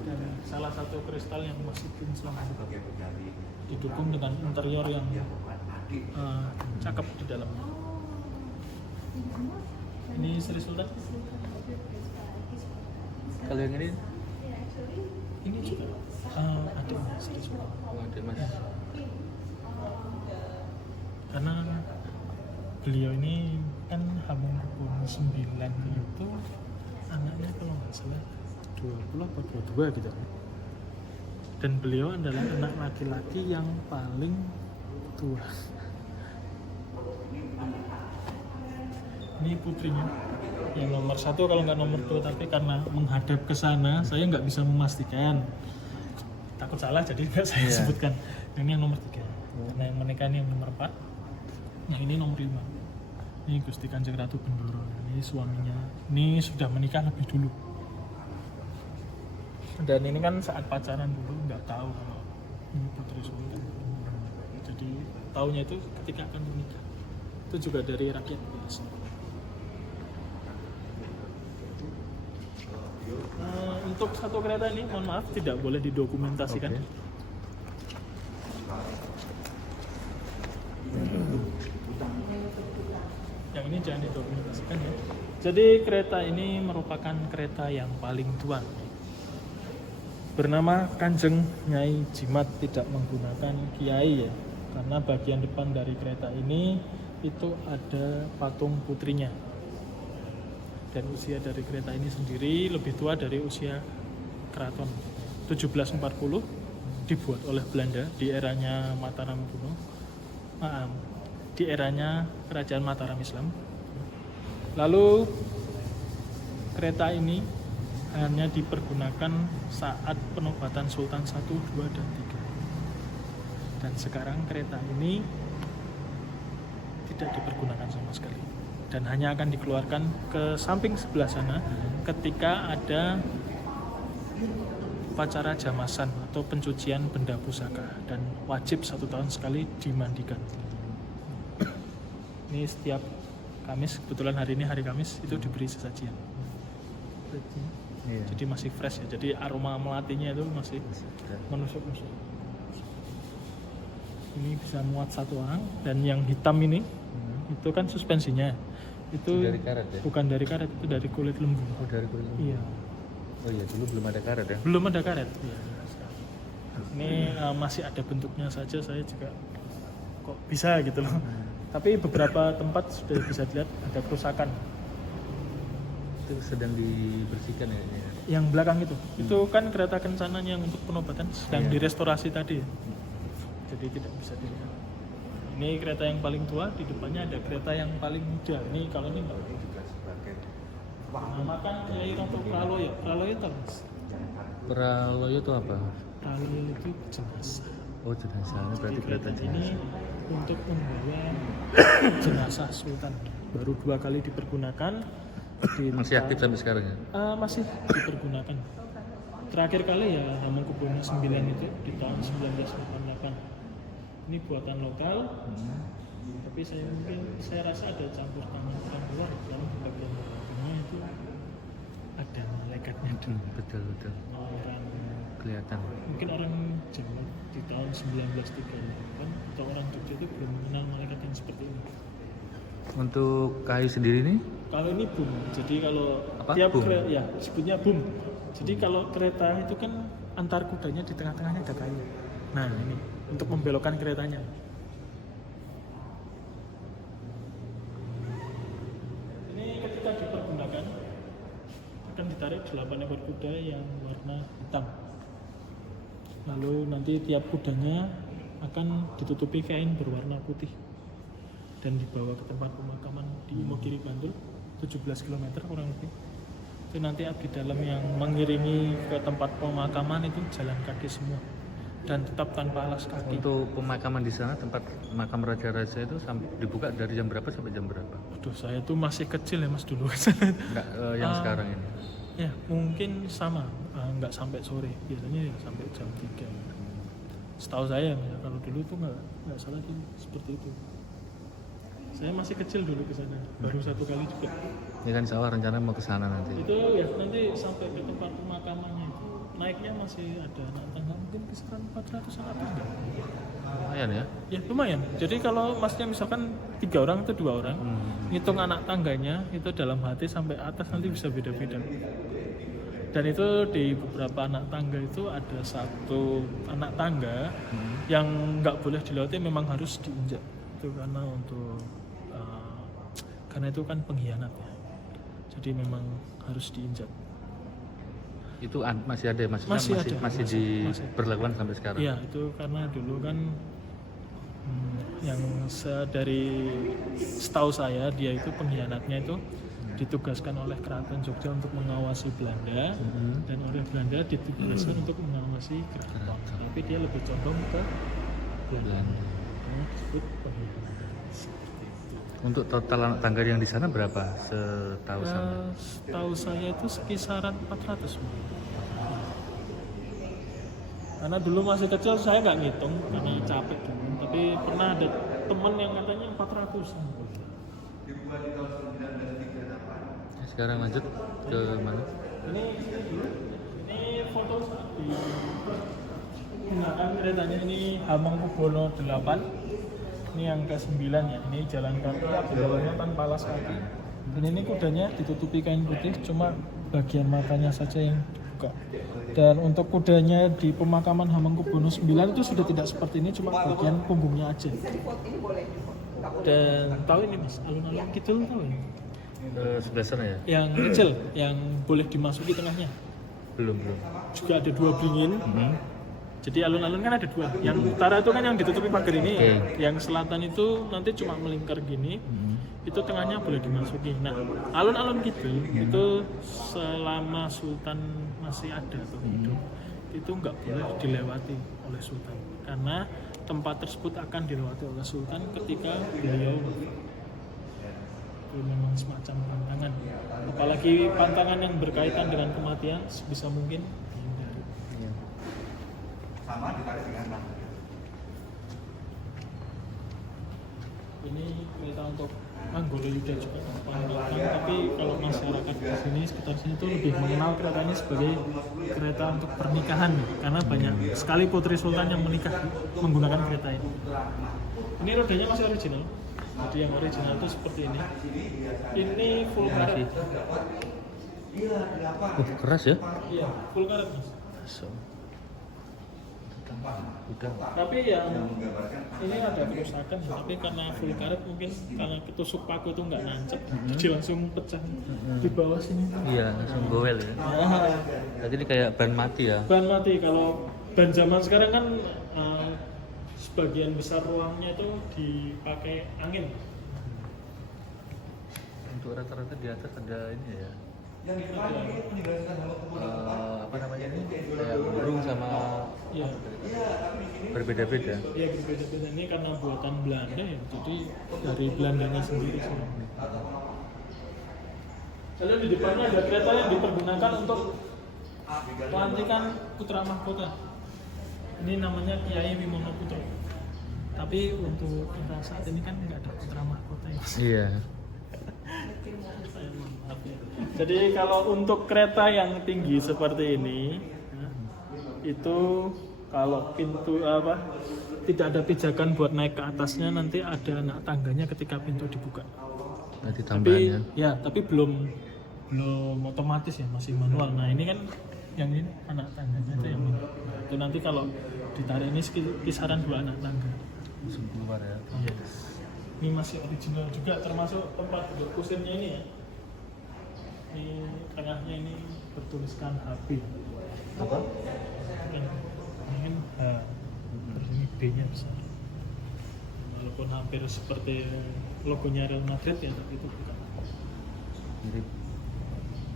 Dan salah satu kristal yang masih kinclong, didukung dengan interior yang cakep di dalamnya. Ini Sri Sultan. Kalau yang ini? Ini juga adiknya Sri Sultan. Oh, ada Mas. Karena beliau ini kan Hamengkubuwono 9 itu anaknya kalau nggak salah 20 atau 22 gitu. Dan beliau adalah anak laki-laki yang paling tua. Ini putrinya yang nomor 1 kalau nggak nomor 2, tapi karena menghadap ke sana saya nggak bisa memastikan, takut salah jadi nggak saya sebutkan. Ini yang nomor 3, karena yang menikah ini yang nomor 4. Nah ini nomor 5, ini Gusti Kanjeng Ratu Bendoro. Ini suaminya, ini sudah menikah lebih dulu. Dan ini kan saat pacaran dulu nggak tahu kalau ini putri sultan. Jadi tahunya itu ketika akan menikah. Itu juga dari rakyat biasa. Untuk satu kereta ini, mohon maaf, tidak boleh didokumentasikan. Oke. Yang ini jangan didokumentasikan ya. Jadi kereta ini merupakan kereta yang paling tua. Bernama Kanjeng Nyai Jimat, tidak menggunakan kiai ya. Karena bagian depan dari kereta ini itu ada patung putrinya. Dan usia dari kereta ini sendiri lebih tua dari usia keraton. 1740 dibuat oleh Belanda di eranya Mataram kuno. Di eranya Kerajaan Mataram Islam. Lalu kereta ini hanya dipergunakan saat penobatan Sultan 1, 2, dan 3. Dan sekarang kereta ini tidak dipergunakan sama sekali. Dan hanya akan dikeluarkan ke samping sebelah sana ketika ada upacara jamasan atau pencucian benda pusaka, dan wajib 1 tahun sekali dimandikan. Ini setiap Kamis, kebetulan hari ini hari Kamis, itu diberi sesajian. Iya. Jadi masih fresh ya, jadi aroma melatinya itu masih menusuk-nusuk. Ini bisa muat 1 orang, dan yang hitam ini itu kan suspensinya. Itu dari karet ya? bukan dari karet, itu dari kulit lembu. Oh, dari kulit. Iya. Oh iya, dulu belum ada karet ya? Belum ada karet. Ya. Ini masih ada bentuknya saja, saya juga kok bisa gitu loh. Tapi beberapa tempat sudah bisa dilihat ada kerusakan. Itu sedang dibersihkan ya? Ini? Yang belakang itu kan kereta kencananya yang untuk penobatan sedang direstorasi tadi. Jadi tidak bisa dilihat. Ini kereta yang paling tua, di depannya ada kereta yang paling muda. Ini kalau ini enggak juga sebagai namakan Kiai Ratu Praloyo. Praloyo tahu Mas? Praloyo itu apa? Praloyo itu jenazah. Oh jenazah, ini berarti kereta Ini jenazah. untuk membawa jenazah Sultan. Baru 2 kali dipergunakan. Masih aktif sampai sekarang ya? Masih dipergunakan. Terakhir kali ya Hamengkubuwono 9 itu di tahun 1988. Ini buatan lokal, tapi saya rasa ada campur tangan orang luar karena di bagian belakangnya itu ada malaikatnya dulu. Betul. Orang Kelihatan. mungkin orang Jawa di tahun 1938 atau orang Jogja itu belum mengenal malaikat yang seperti ini. Untuk kayu sendiri nih? Kalau ini boom, jadi kalau Apa? tiap Boom? kereta ya disebutnya boom. Jadi kalau kereta itu kan antar kudanya di tengah-tengahnya ada kayu. Nah ini untuk membelokkan keretanya. Ini ketika dipergunakan akan ditarik 8 ekor kuda yang warna hitam. Lalu nanti tiap kudanya akan ditutupi kain berwarna putih dan dibawa ke tempat pemakaman di Imogiri Bantul 17 km kurang lebih. Itu nanti abdi dalam yang mengiringi ke tempat pemakaman itu jalan kaki semua dan tetap tanpa alas kaki. Untuk pemakaman di sana, tempat makam raja-raja itu dibuka dari jam berapa sampai jam berapa? Aduh, saya tuh masih kecil ya Mas dulu. Enggak, yang sekarang ini? Ya mungkin sama, nggak sampai sore, biasanya ya sampai jam 3. Setahu saya ya, kalau dulu tuh nggak salah sih seperti itu. Saya masih kecil dulu ke sana, baru 1 kali juga. Ini kan insya Allah rencana mau ke sana nanti. Itu ya nanti sampai ke tempat pemakamannya itu naiknya masih ada anak tangga mungkin kisaran 400 anak tangga. Lumayan ya? Ya lumayan. Jadi kalau masnya misalkan 3 orang atau 2 orang, ngitung anak tangganya itu dalam hati sampai atas nanti bisa beda-beda. Dan itu di beberapa anak tangga itu ada 1 anak tangga yang nggak boleh dilewati, memang harus diinjak. Itu karena itu kan pengkhianat ya. Jadi memang harus diinjak. Itu masih ada, maksudnya masih diberlakukan sampai sekarang? Iya, itu karena dulu kan yang dari setahu saya dia itu pengkhianatnya itu ditugaskan oleh Keraton Jogja untuk mengawasi Belanda dan oleh Belanda ditugaskan untuk mengawasi keraton. Tapi dia lebih condong ke Belanda. Disebut pengkhianat. Untuk total anak tangga yang di sana berapa setahu saya? Setahu saya itu sekisaran 400. Karena dulu masih kecil saya nggak ngitung karena capek dulu. Tapi pernah ada teman yang katanya 400. Sekarang lanjut ke mana? Ini foto saat digunakan keretanya, ini Hamengkubuwono 8. Ini yang ke-9 ya, ini jalan kaki, jalannya tanpa alas kaki. Dan ini kudanya ditutupi kain putih, cuma bagian matanya saja yang dibuka. Dan untuk kudanya di pemakaman Hamengkubuwono 9 itu sudah tidak seperti ini, cuma bagian punggungnya aja. Dan tahu ini Mas, alun-alun kidul tahu ya? Sebelah sana ya? Yang kecil, yang boleh dimasuki tengahnya. Belum. Juga ada 2 beringin. Jadi alun-alun kan ada 2. Yang utara itu kan yang ditutupi pagar ini. Yang selatan itu nanti cuma melingkar gini. Itu tengahnya boleh dimasuki. Nah, alun-alun gitu itu selama Sultan masih ada atau hidup, itu nggak boleh dilewati oleh Sultan. Karena tempat tersebut akan dilewati oleh Sultan ketika beliau itu memang semacam pantangan. Apalagi pantangan yang berkaitan dengan kematian sebisa mungkin dihindari. Sama ditarik dengan tangan. Ini kereta untuk Anggolayuda juga panggilkan, tapi kalau masyarakat di sini sekitar sini tuh lebih mengenal keretanya sebagai kereta untuk pernikahan, karena banyak sekali putri sultan yang menikah menggunakan kereta ini. Ini rodanya masih original, jadi yang original itu seperti ini. Ini full karet. Keras ya. Iya, full karet Mas. So. Udah. Tapi yang ini ada kerusakan, tapi karena full karet mungkin karena ketusuk paku itu nggak nancep, jadi langsung pecah di bawah sini. Iya, langsung gowel ya. Nah, Jadi ini kayak ban mati ya. ban mati. Kalau ban zaman sekarang kan sebagian besar ruangnya itu dipakai angin. Untuk rata-rata di atas ada ini ya. Yang di depan ini penjelasan sama Apa namanya ini? Kayak burung sama Iya, berbeda-beda. iya berbeda-beda ini karena buatan Belanda ya, jadi dari Belandanya sendiri sih. Lalu di depannya ada kereta yang dipergunakan untuk pelantikan putra mahkota. Ini namanya Kiai Wimono Putra. Tapi untuk kita saat ini kan nggak ada putra mahkota ya. Iya. Saya mohon maaf ya. Jadi kalau untuk kereta yang tinggi seperti ini, ya, itu kalau pintu tidak ada pijakan buat naik ke atasnya, nanti ada anak tangganya ketika pintu dibuka. Nanti Tapi tambahannya. ya, tapi belum otomatis ya, masih manual. Nah ini kan yang ini anak tangganya itu yang ini. Nah, itu nanti kalau ditarik ini kisaran 2 anak tangga. Langsung keluar ya. Yes. Ini masih original juga, termasuk tempat duduk kusirnya ini ya. Ini tengahnya ini bertuliskan HB. Apa? Ini kan H, terus ini B-nya besar. Walaupun hampir seperti logonya Real Madrid ya, tapi itu bukan. Mirip.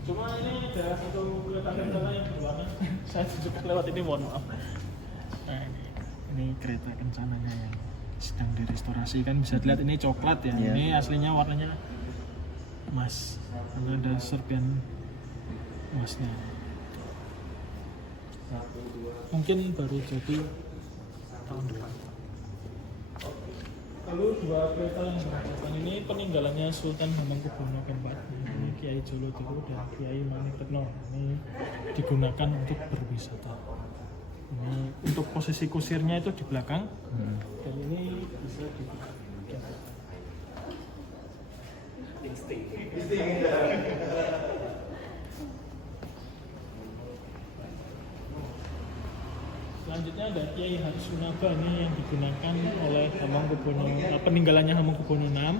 Cuma ini ada satu kereta kencana yang berwarna. Saya tunjukkan lewat ini, mohon maaf. Nah ini kereta kencananya yang sedang direstorasi, kan bisa dilihat ini coklat ya. Yeah. Ini aslinya warnanya emas, karena ada serpian emasnya. Mungkin baru jadi tahun depan. Lalu 2 kereta yang berhadapan ini peninggalannya Sultan Hamengkubuwono keempat. Ini Kiai Jolo Telu dan Kiai Manikretno. Ini digunakan untuk berwisata. Ini untuk posisi kusirnya itu di belakang, dan ini bisa dibuka. Selanjutnya ada Kiai Hatsunaba, ini yang digunakan oleh Hamengkubuwono, peninggalannya Hamengkubuwono VI,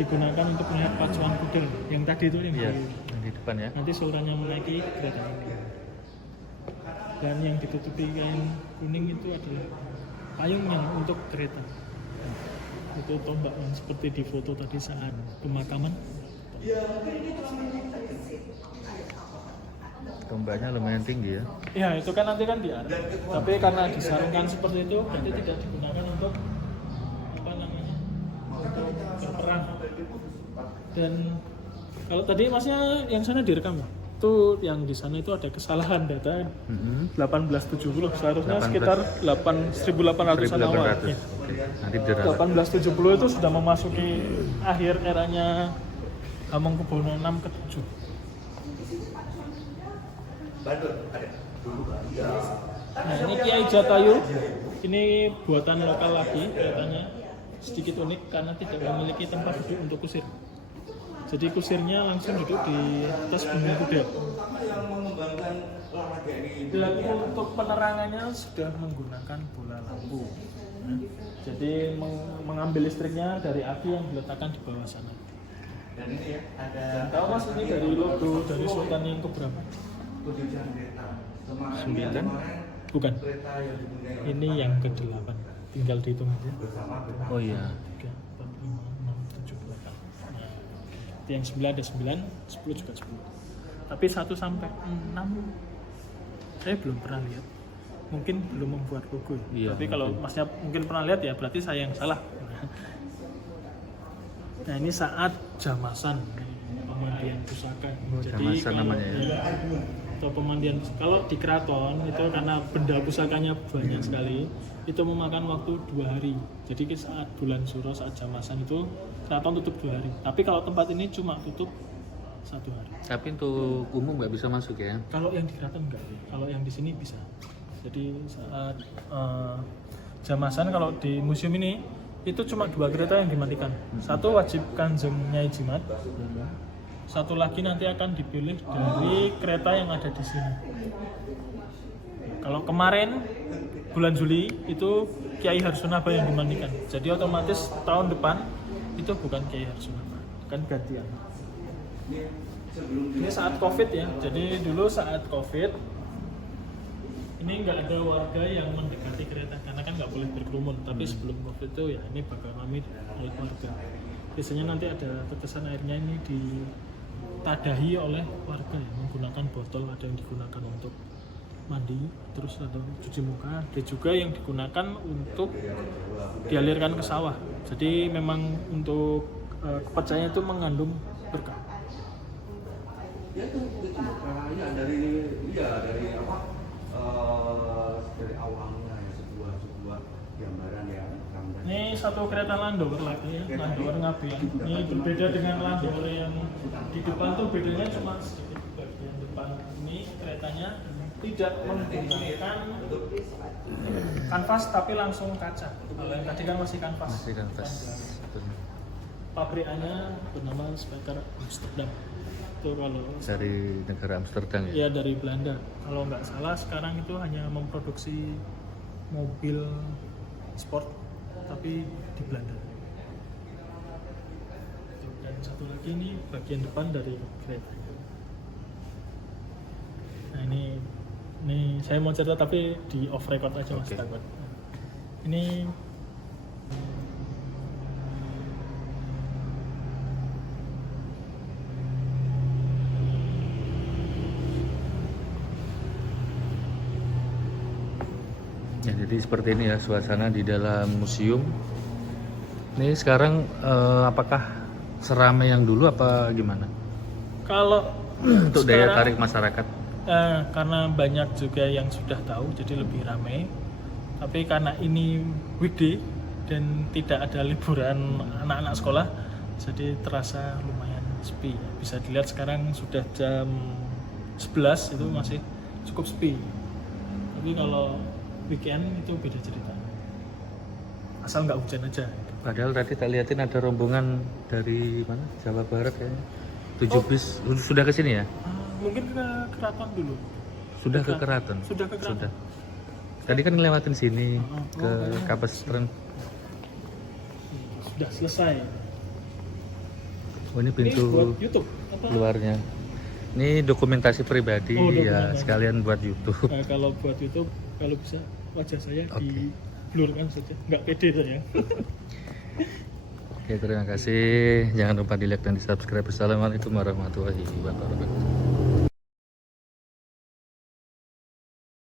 digunakan untuk melihat pacuan kuda yang tadi itu yang Iya, yang di depan ya. nanti saurannya menaiki kereta ini. Dan yang ditutupi kain kuning itu adalah payung yang untuk kereta. Itu tombak yang seperti di foto tadi saat pemakaman. Tombaknya lumayan tinggi ya. Ya itu kan nanti kan di atas. Tapi karena disarungkan seperti itu, berarti tidak digunakan untuk apa namanya, untuk berperang. Dan kalau tadi masnya yang sana direkam ya? Itu yang di sana itu ada kesalahan data 1870, seharusnya 18. sekitar 1800-an awal. 1800. Ya. Oke. Nanti diralat. 1870 itu sudah memasuki akhir eranya Hamengkubuwono VI ke-7. Nah ini Kiai Jatayu, ini buatan lokal lagi, kelihatannya sedikit unik karena tidak memiliki tempat duduk untuk kusir. Jadi kusirnya langsung duduk di atas punggung kuda. Dan untuk penerangannya sudah menggunakan bola lampu. Nah, jadi mengambil listriknya dari aki yang diletakkan di bawah sana. Dan ini ya ada Tahu mas ini dari logo dari Sultan yang keberapa? 9? Bukan. Ini yang ke-8. Tinggal dihitung aja. Oh iya. 3, 4, 5, 6, 7, 8. Nah, itu yang 9 ada 9, 10 juga 10. Tapi 1 sampai 6 saya belum pernah lihat. Mungkin belum membuat logo ya. Iya, Tapi kalau masnya mungkin pernah lihat ya berarti saya yang salah. Nah ini saat jamasan, pemandian pusaka. Jamasan kalau, namanya ya. Atau pemandian, kalau di keraton itu karena benda pusakanya banyak sekali, itu memakan waktu 2 hari. Jadi saat bulan Suro, saat jamasan itu keraton tutup 2 hari. Tapi kalau tempat ini cuma tutup 1 hari. Tapi untuk umum nggak bisa masuk ya? Kalau yang di keraton enggak, kalau yang di sini bisa. Jadi saat jamasan kalau di museum ini itu cuma 2 kereta yang dimatikan. Satu wajib Kanjeng Nyai Jimat, satu lagi nanti akan dipilih dari kereta yang ada di sini. Kalau kemarin bulan Juli itu Kiai Harsunaba yang dimandikan. Jadi otomatis tahun depan itu bukan Kiai Harsunaba, kan gantian. Ini saat COVID ya. Jadi dulu saat COVID ini nggak ada warga yang mendekati kereta karena kan nggak boleh berkerumun. Tapi sebelum COVID itu ya ini bakal ramai oleh warga. Biasanya nanti ada tetesan airnya ini ditadahi oleh warga ya, menggunakan botol, ada yang digunakan untuk mandi, terus ada cuci muka, ada juga yang digunakan untuk dialirkan ke sawah. Jadi memang untuk kepercayaan itu mengandung berkah. Ya itu dari apa? Dari awalnya ya sebuah gambaran ya. Ini satu kereta Landower lagi ya, Landower Ngabean. Ini berbeda dengan Landower yang di depan tuh bedanya cuma sedikit. Bagian depan ini keretanya tidak menggunakan kanvas tapi langsung kaca. Kalau yang tadi kan masih kanvas. Masih kanvas. Pabrikannya bernama Spyker Amsterdam. Itu kalau Dari negara Amsterdam ya. ya dari Belanda. Kalau nggak salah sekarang itu hanya memproduksi mobil sport tapi di Belanda. Dan satu lagi ini bagian depan dari kereta. Nah ini saya mau cerita tapi di off record aja Mas Oke. takut. Ini Ya, jadi seperti ini ya suasana di dalam museum. Ini sekarang apakah seramai yang dulu apa gimana? kalau Untuk daya sekarang, tarik masyarakat. karena banyak juga yang sudah tahu jadi lebih ramai. Tapi karena ini weekday dan tidak ada liburan anak-anak sekolah, jadi terasa lumayan sepi. Bisa dilihat sekarang sudah jam 11 itu masih cukup sepi. Tapi kalau weekend itu beda cerita. Asal nggak hujan aja. Padahal tadi tak liatin ada rombongan dari mana? Jawa Barat kayaknya. 7 bis sudah ke sini ya? Mungkin ke keraton dulu. Sudah ke Keraton. Sudah ke keraton. Sudah. Tadi kan ngelewatin sini ke kayaknya. Kapestren. Sudah selesai. Oh, ini Ini pintu buat YouTube. Apa? luarnya. Ini dokumentasi pribadi Oh, ya, dokumentasi. sekalian buat YouTube. Nah, kalau buat YouTube, kalau bisa wajah saya Oke. di-blurkan saja. Nggak pede saya. Oke, terima kasih. Jangan lupa di like dan di subscribe. Assalamualaikum warahmatullahi wabarakatuh.